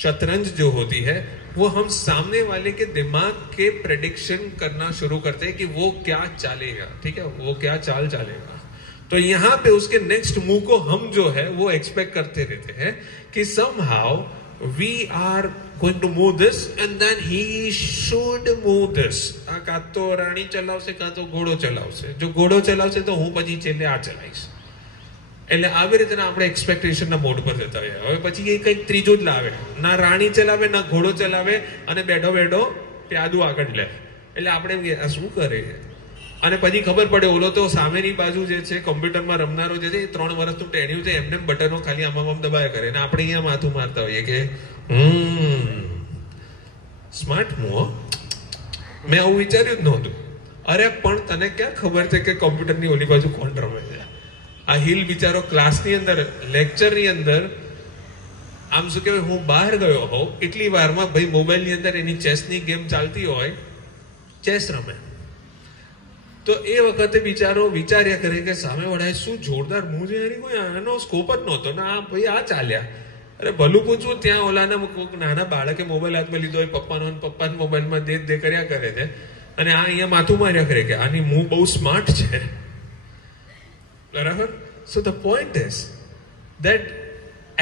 शतरंज जो होती है वो हम सामने वाले के दिमाग के प्रेडिक्शन करना शुरू करते हैं कि वो क्या चालेगा, ठीक है, वो क्या चाल चालेगा. तो यहां पे उसके नेक्स्ट मूव को हम जो है वो एक्सपेक्ट करते रहते हैं कि somehow we are going to move this and then he should move this. આ કાં તો રાણી ચલાવશે કાં તો ઘોડો ચલાવશે. જો ઘોડો ચલાવશે તો હું પછી છેલ્લે આ ચલાવીશ. એટલે આવી રીતે આપણે એક્સપેક્ટેશનના મોડ પર જતા હોઈએ. હવે પછી એ કંઈક ત્રીજું જ લાવે, ના રાણી ચલાવે ના ઘોડો ચલાવે અને બેઠો બેઠો પ્યાદું આગળ લે. એટલે આપણે એમ કે આ શું કરે. અને પછી ખબર પડે ઓલો તો સામેની બાજુ જે છે કોમ્પ્યુટરમાં રમનારો જે છે એ 3 વર્ષનું ટેણ્યું છે, એમને બટનો ખાલી આમ દબાયા કરે અને આપણે અહીંયા માથું મારતા હોઈએ કે સ્માર્ટ મૂવ. મેં આવું વિચાર્યું જ નહોતું. અરે પણ તને ક્યાં ખબર છે કે કોમ્પ્યુટરની ઓલી બાજુ કોણ રમે છે. આ હિલ બિચારો ક્લાસની અંદર લેક્ચરની અંદર આમ શું કહેવાય હું બહાર ગયો હોઉં એટલી વારમાં ભાઈ મોબાઈલની અંદર એની ચેસની ગેમ ચાલતી હોય, ચેસ રમે. તો એ વખતે બિચારો વિચાર્યા કરે કે સામે વડાએ શું જોરદાર મૂવ છે, એની કોઈ આનો સ્કોપ જ નહોતો ને આ ભાઈ આ ચાલ્યા. અરે ભલું પૂછવું ત્યાં ઓલાના કોઈક નાના બાળકે મોબાઈલ હાથમાં લીધો હોય પપ્પાનો મોબાઈલમાં દે કર્યા કરે છે અને આ અહીંયા માથું માર્યા કરે કે આની મૂવ બહુ સ્માર્ટ છે. बराबर. So the point is that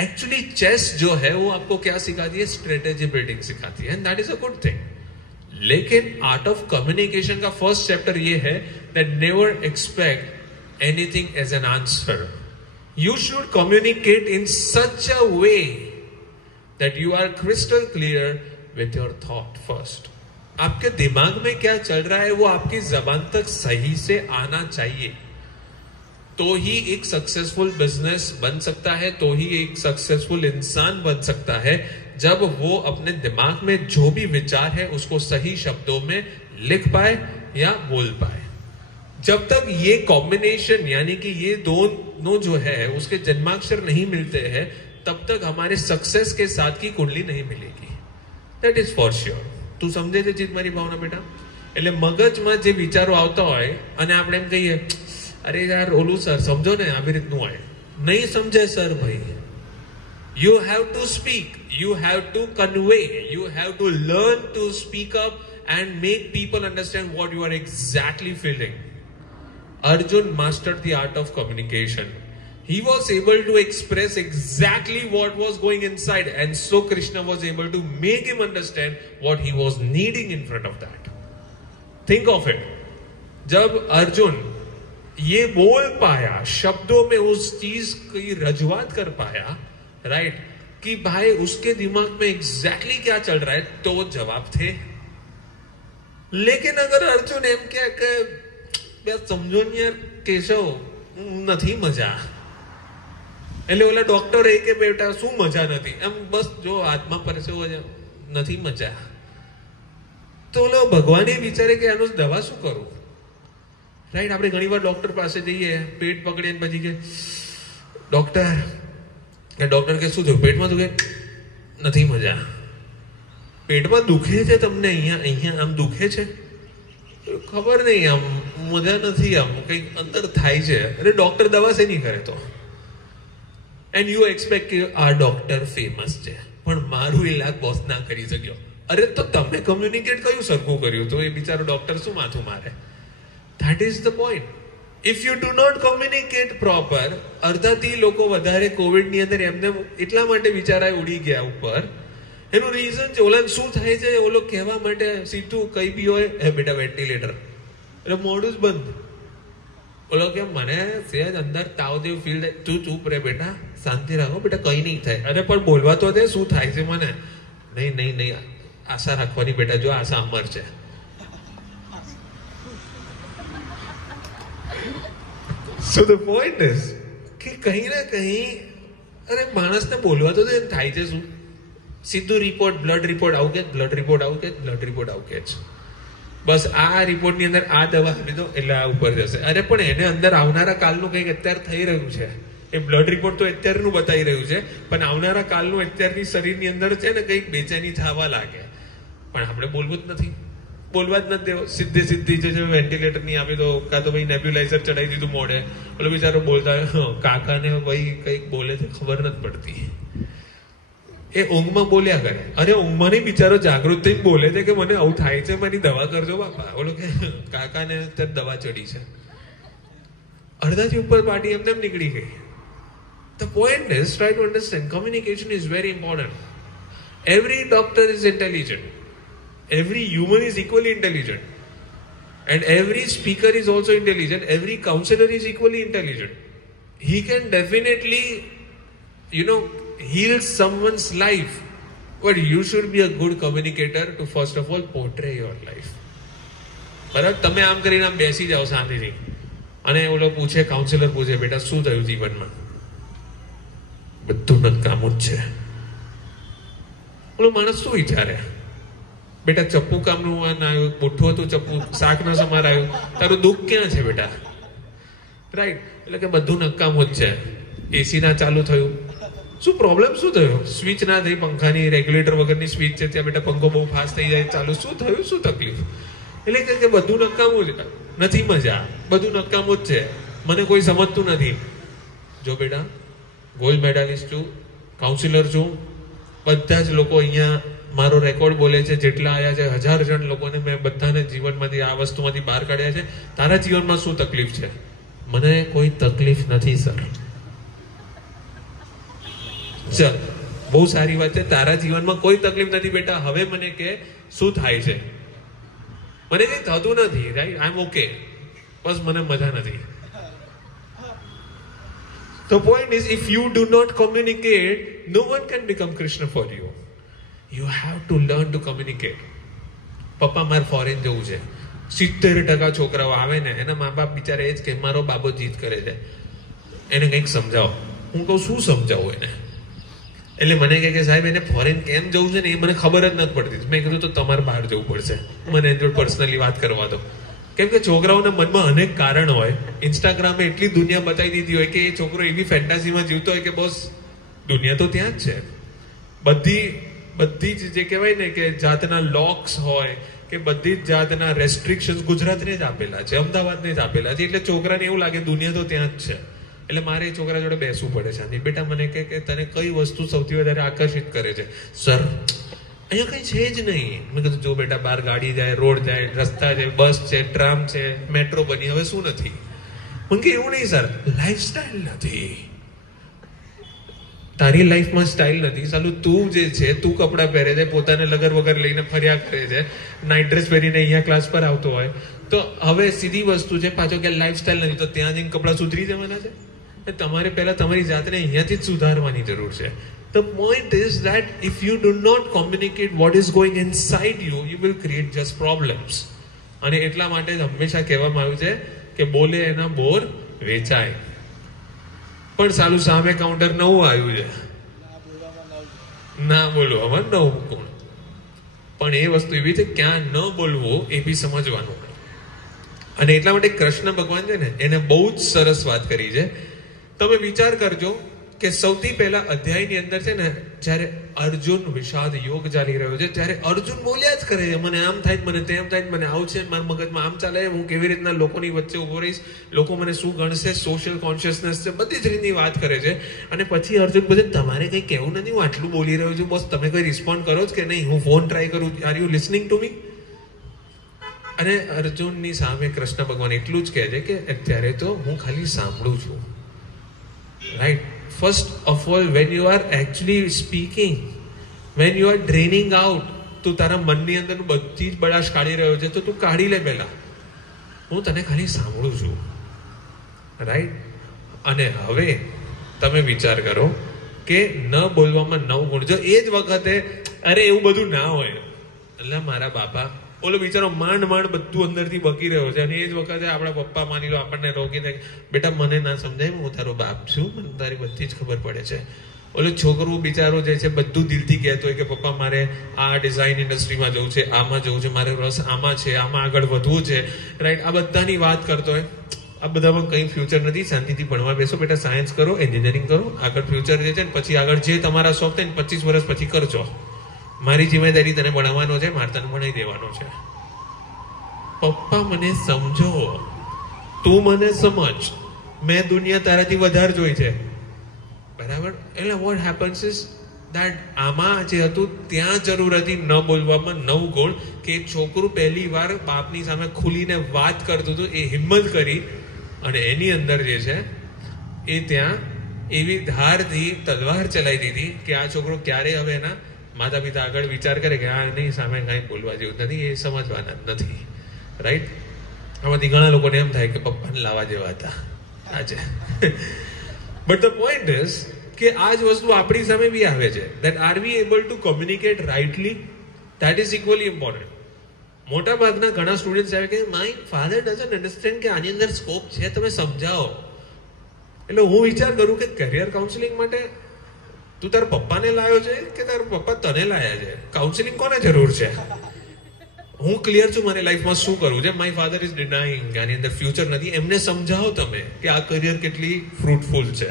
actually chess जो है वो आपको क्या सिखाती है, स्ट्रेटेजी बिल्डिंग सिखाती है, and that is a good thing. लेकिन आर्ट ऑफ कम्युनिकेशन का फर्स्ट चैप्टर ये है that never expect anything as an answer. You should communicate in such a way that you are crystal clear with your thought first. आपके दिमाग में क्या चल रहा है वो आपकी जबान तक सही से आना चाहिए. तो ही एक सक्सेसफुल बिजनेस बन सकता है, तो ही एक सक्सेसफुल इंसान बन सकता है जब वो अपने दिमाग में जो भी विचार है उसको सही शब्दों में लिख पाए या बोल पाए. जब तक ये कॉम्बिनेशन यानी कि ये दोनों जो है उसके जन्माक्षर नहीं मिलते हैं तब तक हमारे सक्सेस के साथ की कुंडली नहीं मिलेगी. That is for sure. तू समझे છે ચીજ મારી ભાવના બેટા. એટલે મગજમાં જે વિચારો આવતા હોય અને આપણે એમ કહીએ અરે યાર ઓલું સર સમજો ને આવી રીતનું હોય, નહીં સમજે સર ભાઈ. You have to speak, you have to convey, you have to learn to speak up and make people understand what you are exactly feeling. Arjun mastered the art of communication. He was able to express exactly what was going inside, and so Krishna was able to make him understand what he was needing in front of that. Think of it. जब अर्जुन ये बोल पाया, शब्दों में उस चीज की रजूआत कर पाया, राइट, कि भाई उसके दिमाग में एग्जैक्टली क्या चल रहा है, तो जवाब थे. लेकिन अगर अर्जुन एम क्या કે સમજો ને યાર કેશવ નથી મજા, એટલે ઓલા ડોક્ટર એ કે બેટા શું મજા નથી, એમ બસ જો હાથમાં પરસેવો નથી મજા. તો ઓલો ભગવાન એ વિચારે કે આનો દવા શું કરું. રાઈટ. આપણે ઘણી વાર ડોક્ટર પાસે જઈએ, પેટ પકડીને પછી કે ડોક્ટર કે શું થયું, પેટમાં દુખે, નથી મજા. પેટમાં દુખે છે તમને, અહીંયા આમ દુખે છે, ખબર નહીં, આમ મજા નથી, આમ કંઈક અંદર થાય છે. અરે ડોક્ટર દવા શેની કરે તો. એન્ડ યુ એક્સપેક્ટ કે આ ડોક્ટર ફેમસ છે પણ મારું ઈલાજ બોસ ના કરી શક્યો. અરે તો તમે કમ્યુનિકેટ કયું સરખું કર્યું તો એ બિચારો ડોક્ટર શું માથું મારે. That is the point. If you do not communicate proper, અડધાથી લોકો વધારે કોવિડની અંદર એમને એટલા માટે વિચારાય ઉડી ગયા ઉપર. એનું રીઝન છે ઓલા શું થાય છે, ઓલો કહેવા માટે સીધું કઈ બી હોય એ બેટા વેન્ટિલેટર, એટલે મોઢું જ બંધ. ઓલો કે મને સહેજ અંદર તાવ જેવું ફીલ થાય, તું ચૂપ રે બેટા, શાંતિ રાખો બેટા, કઈ નહીં થાય. અરે પણ બોલવા તો દે, શું થાય છે મને. નહીં આશા રાખવાની બેટા, જો આશા અમર છે. સો ધ પોઈન્ટ ઇઝ કે કहीं ના કहीं અરે માણસને બોલવા તો થાય છે શું? સીધું રિપોર્ટ, બ્લડ રિપોર્ટ આવું કે, બ્લડ રિપોર્ટ આવું કે, બ્લડ રિપોર્ટ આવું કે છે. બસ આ રિપોર્ટની અંદર આ દવા આપી દો એટલે આ ઉપર જશે. અરે પણ એને અંદર આવનારા કાલનું કંઈક અત્યારે થઈ રહ્યું છે. એ બ્લડ રિપોર્ટ તો અત્યારનું બતાવી રહ્યું છે, પણ આવનારા કાલનું અત્યારની શરીરની અંદર છે ને કંઈક બેચેની થવા લાગે. પણ આપણે બોલવું જ નથી, બોલવા જ નથી દેવો. સીધી જે વેન્ટિલેટર ની આપી દો, કાં તો ભાઈ નેબ્યુલાઇઝર ચડાવી દીધું મોઢે, પેલો બિચારો બોલતા કાકાને ભાઈ કંઈક બોલે છે ખબર નથી પડતી, એ ઊંઘમાં બોલ્યા કરે. અરે ઊંઘમાં નહીં, બિચારો જાગૃત થઈને બોલે છે કે મને આવું થાય છે, મારી દવા કરજો બાપા. બોલો કે કાકાને અત્યારે દવા ચડી છે, અડધાથી ઉપર પાર્ટી એમને નીકળી ગઈ. The point is, try to understand, communication is very important. Every doctor is intelligent. Every human is equally intelligent. And every speaker is also intelligent. Every counselor is equally intelligent. He can definitely, heal someone's life. But you should be a good communicator to first of all portray your life. બરાબર? તમે આમ કરીને આમ બેસી જાઓ શાંતિથી અને ઓલો પૂછે, કાઉન્સિલર પૂછે, બેટા શું થયું જીવનમાં? બધું નકામું જ છે. ઓલો માણસ શું વિચારે? બેટા ચપ્પુ કામનું આવ્યું, મોઠું હતું ચપ્પુ, શાક ના સમાર આવ્યું, તારું દુઃખ ક્યાં છે બેટા? રાઈટ? એટલે કે બધું નકામું જ છે. એસી ના ચાલુ થયું, શું પ્રોબ્લેમ શું થયો? સ્વિચ ના થઈ પંખાની, રેગ્યુલેટર વગરની સ્વિચ છે ત્યાં બેટા પંખો બહુ ફાસ્ટ થઈ જાય ચાલુ, શું થયું, શું તકલીફ? એટલે કે બધું નકામું જ નથી, મજા બધું નકામું જ છે, મને કોઈ સમજતું નથી. જો બેટા ગોલ્ડ મેડાલિસ્ટ છું, કાઉન્સિલર છું, બધા જ લોકો અહીંયા મારો રેકોર્ડ બોલે છે, જેટલા આવ્યા છે 1000 જણ લોકોને મેં બધાને જીવનમાંથી આ વસ્તુમાંથી બહાર કાઢ્યા છે. તારા જીવનમાં શું તકલીફ છે? મને કોઈ તકલીફ નથી સર. ચલ, બહુ સારી વાત છે, તારા જીવનમાં કોઈ તકલીફ નથી બેટા. હવે મને કે શું થાય છે? મને કઈ થતું નથી, રાઈટ? આઈ એમ ઓકે, બસ મને મજા નથી. The point is, if you do not communicate, no one can become Krishna for you. You have to learn to communicate. પપ્પા મારે ફોરેન જવું છે, 70% છોકરાઓ આવે ને એના મા બાપ બિચારા એ જ કે મારો બાબો જીદ કરે છે, એને કંઈક સમજાવો. હું કહું શું સમજાવું એને? એટલે મને કે સાહેબ એને ફોરેન કેમ જવું છે ને એ મને ખબર જ નથી પડતી. મેં કીધું તો તમારે બહાર જવું પડશે, મને એની જોડે પર્સનલી વાત કરવા દો. કેમ કે છોકરાઓના મનમાં અનેક કારણ હોય. ઇન્સ્ટાગ્રામે એટલી દુનિયા બતાવી દીધી હોય કે એ છોકરો એવી ફેન્ટાસીમાં જીવતો હોય કે બસ દુનિયા તો ત્યાં જ છે. બધી જ જે કહેવાય ને કે જાતના લોક્સ હોય કે બધી જ જાતના રેસ્ટ્રિક્શન્સ ગુજરાતને જ આપેલા છે, અમદાવાદને જ આપેલા છે. એટલે છોકરાને એવું લાગે દુનિયા તો ત્યાં જ છે. એટલે મારે એ છોકરા જોડે બેસવું પડે છે. બેટા મને કે તને કઈ વસ્તુ સૌથી વધારે આકર્ષિત કરે છે? સર અહીંયા કઈ છે જ નહીં. મેં કીધું જો બેટા બહાર ગાડી જાય, રોડ જાય, રસ્તા છે, બસ છે, ટ્રામ છે, મેટ્રો બની, હવે શું નથી? મને કે એવું નહીં સર, લાઈફસ્ટાઈલ નથી. તારી લાઈફમાં સ્ટાઇલ નથી સાલું. તું જે છે, તું કપડાં પહેરે છે, પોતાને લગર વગર લઈને ફર્યા કરે છે, નાઇટ ડ્રેસ પહેરીને અહીંયા ક્લાસ પર આવતો હોય, તો હવે સીધી વસ્તુ છે પાછો કે લાઈફસ્ટાઈલ નથી, તો ત્યાં જઈને કપડાં સુધરી જવાના છે. તમારે પહેલા તમારી જાતને અહીંયાથી જ સુધારવાની જરૂર છે. The point is that if you do not communicate what is going inside you, you will create just problems. અને એટલા માટે જ હંમેશા કહેવામાં આવ્યું છે કે બોલે એના બોર વેચાય. પણ સાલું સામે કાઉન્ટર નવું આવ્યું છે, ના બોલવામાં નવું કોણ. પણ એ વસ્તુ એવી છે ક્યાં ન બોલવું એ બી સમજવાનું. અને એટલા માટે કૃષ્ણ ભગવાન છે ને એને બહુ જ સરસ વાત કરી છે. તમે વિચાર કરજો કે સૌથી પહેલા અધ્યાયની અંદર છે ને જ્યારે અર્જુન વિષાદ યોગ ચાલી રહ્યો છે ત્યારે અર્જુન બોલ્યા જ કરે છે, મને આમ થાય, મને તેમ થાય, મને આવું છે, મારા મગજમાં આમ ચાલે, હું કેવી રીતના લોકોની વચ્ચે ઉભો રહીશ, લોકો મને શું ગણશે, સોશિયલ કોન્શિયસનેસ છે, બધી જ રીતની વાત કરે છે. અને પછી અર્જુન બોલે તમારે કંઈ કહેવું નથી, હું આટલું બોલી રહ્યો છું, બસ તમે કોઈ રિસ્પોન્ડ કરો જ કે નહીં, હું ફોન ટ્રાય કરું, are you listening to me? અને અર્જુનની સામે કૃષ્ણ ભગવાન એટલું જ કહે છે કે અત્યારે તો હું ખાલી સાંભળું છું. Right? First of all, when you are actually speaking, when you are draining out, તું તારા મનની અંદર બધી જ બળાશ કાઢી રહ્યો છે, તો તું કાઢી લે પહેલા. હું તને ખાલી સાંભળું છું. રાઈટ? અને હવે તમે વિચાર કરો કે ન બોલવામાં 9 ગુણ. જો એ જ વખતે અરે એવું બધું ના હોય, એટલે મારા બાપા ઓલો બિચારો માંડ માંડ બધું અંદરથી બકી રહ્યો છે અને એ જ વખતે આપણા પપ્પા માની લો આપણને રોકીને બેટા મને ના સમજાય, હું તારો બાપ છું, મને તારી બધી જ ખબર પડે છે. ઓલો છોકરો બિચારો જે છે બધું દિલથી કહેતો હોય કે પપ્પા મારે આ ડિઝાઇન ઇન્ડસ્ટ્રીમાં જવું છે, આમાં જવું છે, મારે રસ આમાં છે, આમાં આગળ વધવું છે, રાઈટ. આ બધાની વાત કરતો હોય. આ બધામાં કંઈ ફ્યુચર નથી, શાંતિથી ભણવા બેસો બેટા, સાયન્સ કરો, એન્જિનિયરિંગ કરો, આગળ ફ્યુચર જે છે ને પછી આગળ જે તમારા શોખ થાય ને 25 વર્ષ પછી કરજો. મારી જિમ્મેદારી તને ભણાવવાનો છે, મારે તને ભણાવી દેવાનો છે. પપ્પા મને સમજો, તું મને સમજ, મેં દુનિયા તારાથી વધારે જોઈ છે, બરાબર. એટલે વોટ હેપન્સ ઇઝ દેટ આમાં જે હતું ત્યાં જરૂર હતી ન બોલવામાં 9 ગુણ કે છોકરું પહેલી વાર બાપની સામે ખુલીને વાત કરતું હતું, એ હિંમત કરી અને એની અંદર જે છે એ ત્યાં એવી ધારથી તલવાર ચલાવી દીધી કે આ છોકરો ક્યારેય હવે એના માતા પિતા આગળ વિચાર કરે કે આ એની સામે કાંઈ બોલવા જેવું નથી, એ સમજવાના નથી, રાઈટ. આમાંથી ઘણા લોકોને એમ થાય કે પપ્પાને લાવવા જેવા હતા આજે. બટ ધ પોઈન્ટ ઇઝ કે આ જ વસ્તુ આપણી સામે બી આવે છે. That are we able to communicate rightly, that is equally important. મોટા ભાગના ઘણા સ્ટુડન્ટ્સ આવે કે માય ફાધર ડઝન્ટ અન્ડરસ્ટેન્ડ કે આની અંદર સ્કોપ છે, તમે સમજાવો. એટલે હું વિચાર કરું કે કરિયર કાઉન્સિલિંગ માટે તું તારા પપ્પાને લાવ્યો છે કે તારા પપ્પા તને લાયા છે? કાઉન્સિલિંગ કોને જરૂર છે? હું ક્લિયર છું મારી લાઈફમાં શું કરવું છે. માય ફાધર ઇઝ ડિનાઇંગ કે આની અંદર ફ્યુચર નથી. એમને સમજાવો તમે કે આ કરિયર કેટલી ફ્રૂટફુલ છે.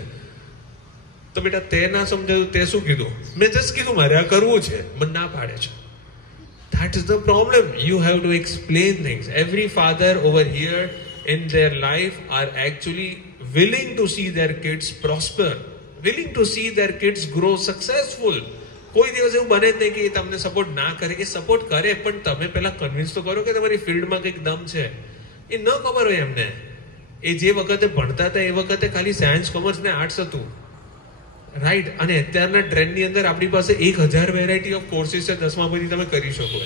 તો બેટા તે ના સમજાયું, તે શું કીધું? મેં જસ્ટ કીધું મારે આ કરવું છે, મને ના પાડે છે. That is the problem. You have to explain things. Every father over here in their life are actually willing to see their kids prosper, willing to see their kids grow successful. કોઈ દિવસ એવું બને જ નહીં કે એ તમને support ના કરે. એ સપોર્ટ કરે પણ તમે પહેલા કન્વિન્સ તો કરો કે તમારી ફિલ્ડમાં કંઈક દમ છે. એ ન ખબર હોય એમને. એ જે વખતે ભણતા હતા એ વખતે ખાલી સાયન્સ, કોમર્સ ને આર્ટ્સ હતું, રાઈટ. અને અત્યારના ટ્રેન્ડની અંદર આપણી પાસે 1000 વેરાયટી ઓફ કોર્સિસ છે, 10મા પછી તમે કરી શકો.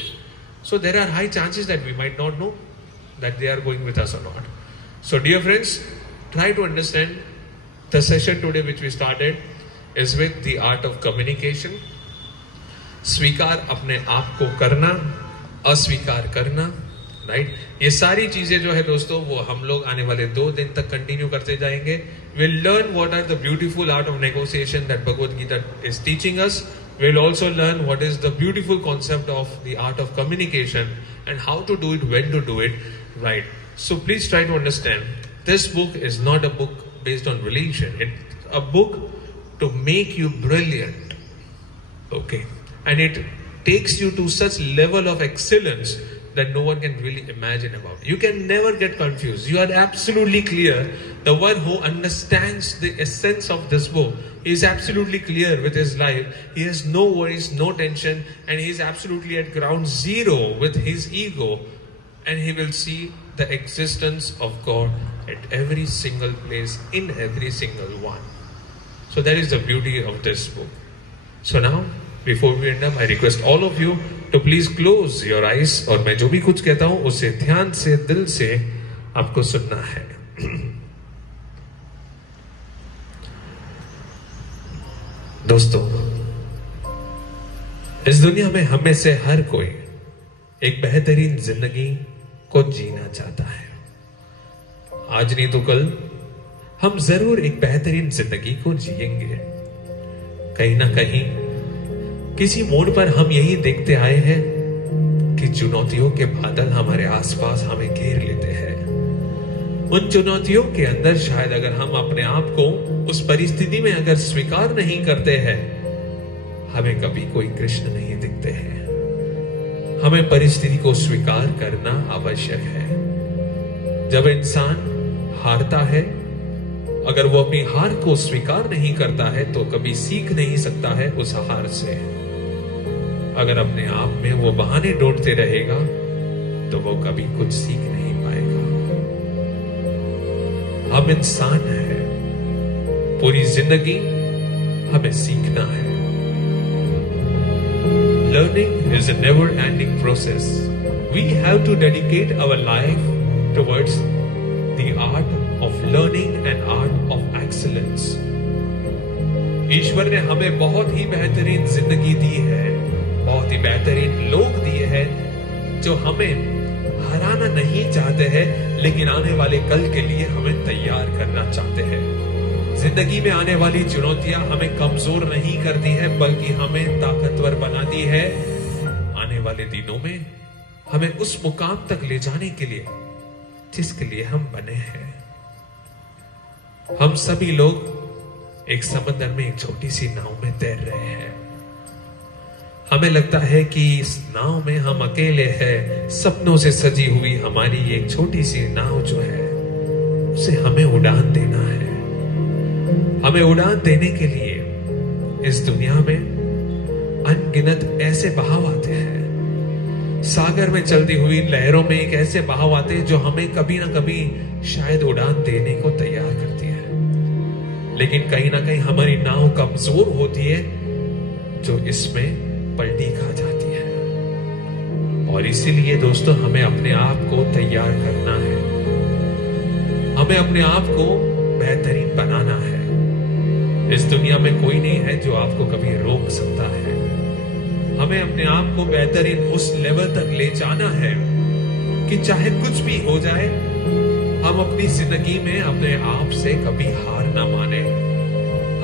સો there are high chances that we might not know that they are going with us or not. So dear friends, try to understand the session today which we started is with the art of communication. स्वीकार अपने आप को करना, अस्वीकार करना, right. ये सारी चीजें जो है दोस्तों वो हम लोग आने वाले 2 दिन तक कंटिन्यू करते जाएंगे. We'll learn what are the beautiful art of negotiation that Bhagavad Gita is teaching us. We'll also learn what is the beautiful concept of the art of communication and how to do it, when to do it, right. So please try to understand, this book is not a book based on religion. It's a book to make you brilliant, okay. And it takes you to such level of excellence that no one can really imagine about. You can never get confused. You are absolutely clear. The one who understands the essence of this book is absolutely clear with his life. He has no worries, no tension, and he is absolutely at ground zero with his ego. And he will see the existence of God at every single place, in every single one. So that is the beauty of this book. So now, before we end up, I request all of you to please close your eyes. और मैं जो भी कुछ कहता हूं उसे ध्यान से, दिल से आपको सुनना है. दोस्तों, इस दुनिया में हमें से हर कोई एक बेहतरीन जिंदगी को जीना चाहता है. आज नहीं तो कल हम जरूर एक बेहतरीन जिंदगी को जिएंगे. कहीं ना कहीं किसी मोड़ पर हम यही देखते आए हैं कि चुनौतियों के बादल हमारे आसपास हमें घेर लेते हैं. उन चुनौतियों के अंदर शायद अगर हम अपने आप को उस परिस्थिति में अगर स्वीकार नहीं करते हैं, हमें कभी कोई कृष्ण नहीं दिखते हैं. हमें परिस्थिति को स्वीकार करना आवश्यक है. जब इंसान हारता है, अगर वो अपनी हार को स्वीकार नहीं करता है तो कभी सीख नहीं सकता है उस हार से. अगर अपने आप में वो बहाने ढूंढते रहेगा तो वो कभी कुछ सीख नहीं पाएगा. हम इंसान हैं, पूरी जिंदगी हमें सीखना है. Learning is a never-ending process. We have to dedicate our life towards the art of learning and art of excellence. ईश्वर ने हमें बहुत ही बेहतरीन जिंदगी दी है, बहुत ही बेहतरीन लोग दिए हैं जो हमें हराना नहीं चाहते हैं, लेकिन आने वाले कल के लिए हमें तैयार करना चाहते हैं। जिंदगी में आने वाली चुनौतियां हमें कमजोर नहीं करती है, बल्कि हमें ताकतवर बनाती है। आने वाले दिनों में हमें उस मुकाम तक ले जाने के लिए जिसके लिए हम बने हैं। हम सभी लोग एक समंदर में एक छोटी सी नाव में तैर रहे हैं। हमें लगता है कि इस नाव में हम अकेले हैं। सपनों से सजी हुई हमारी एक छोटी सी नाव जो है, उसे हमें उड़ान देना है। हमें उड़ान देने के लिए इस दुनिया में अनगिनत ऐसे बहाव आते हैं। सागर में चलती हुई लहरों में एक ऐसे बहाव आते हैं जो हमें कभी ना कभी शायद उड़ान देने को तैयार करती है, लेकिन कहीं ना कहीं हमारी नाव कमजोर होती है जो इसमें पलटी खा जाती है। और इसीलिए दोस्तों हमें अपने आप को तैयार करना है, हमें अपने आप को बेहतरीन बनाना है। इस दुनिया में कोई नहीं है जो आपको कभी रोक सकता है। हमें अपने आप को बेहतरीन उस लेवल तक ले जाना है कि चाहे कुछ भी हो जाए, हम अपनी जिंदगी में अपने आप से कभी हार ना माने,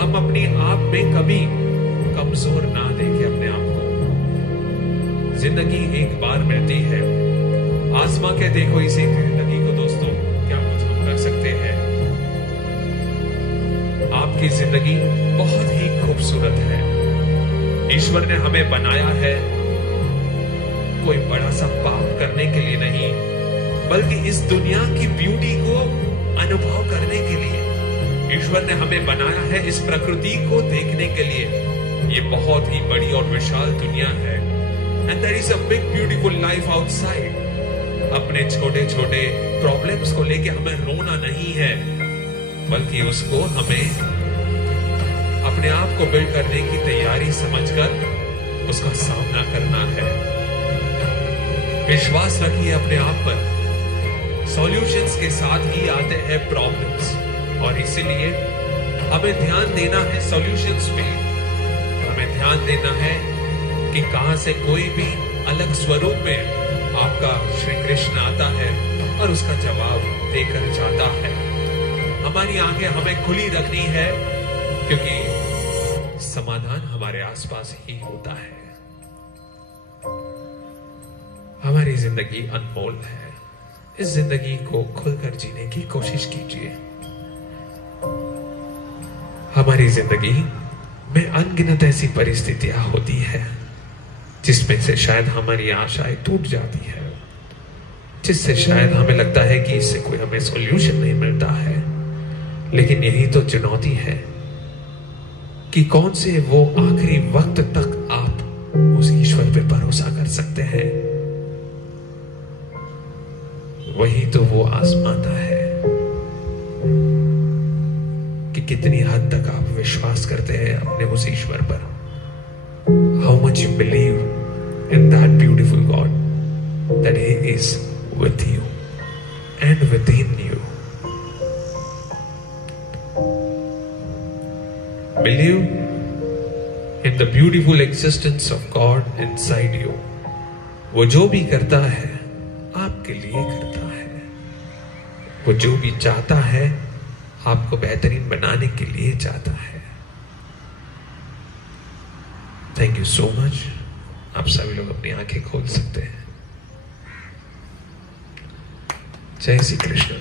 हम अपने आप में कभी कमजोर ना देखें अपने आप को। जिंदगी एक बार मिलती है, आजमा के देखो इसी जिंदगी को दोस्तों, क्या कुछ हम कर सकते हैं। आपकी जिंदगी बहुत ही खूबसूरत है। ईश्वर ने हमें बनाया है कोई बड़ा सा पाप करने के लिए नहीं, बल्कि इस दुनिया की ब्यूटी को अनुभव करने के लिए। ईश्वर ने हमें बनाया है इस प्रकृति को देखने के लिए। ये बहुत ही बड़ी और विशाल दुनिया है। And there is a big beautiful life outside. अपने छोटे छोटे प्रॉब्लम्स को लेके हमें रोना नहीं है, बल्कि उसको हमें अपने आप को बिल्ड करने की तैयारी समझकर उसका सामना करना है। विश्वास रखिए अपने आप पर। सॉल्यूशंस के साथ ही आते हैं प्रॉब्लम्स, और इसीलिए हमें ध्यान देना है सॉल्यूशंस पे। हमें ध्यान देना है कि कहां से कोई भी अलग स्वरूप में आपका श्री कृष्ण आता है और उसका जवाब देकर जाता है। हमारी आंखें हमें खुली रखनी है, क्योंकि समाधान हमारे आसपास ही होता है। हमारी जिंदगी अनमोल है। इस जिंदगी को खुलकर जीने की कोशिश कीजिए। हमारी जिंदगी में अनगिनत ऐसी परिस्थितियां होती है जिसमें से शायद हमारी आशाएं टूट जाती है, जिससे शायद हमें लगता है कि इससे कोई हमें सॉल्यूशन नहीं मिलता है। लेकिन यही तो चुनौती है कि कौन से वो आखिरी वक्त तक आप उस ईश्वर पे भरोसा कर सकते हैं। वही तो वो आजमाता है कि कितनी हद तक आप विश्वास करते हैं अपने उस ईश्वर पर। How much you believe in that beautiful God, that He is with you and within you. Believe in the beautiful existence of God inside you. वो जो भी करता है आपके लिए करता है। वो जो भी चाहता है आपको बेहतरीन बनाने के लिए चाहता है। Thank you so much. आप सभी लोग अपनी आंखें खोल सकते हैं। जय श्री कृष्ण।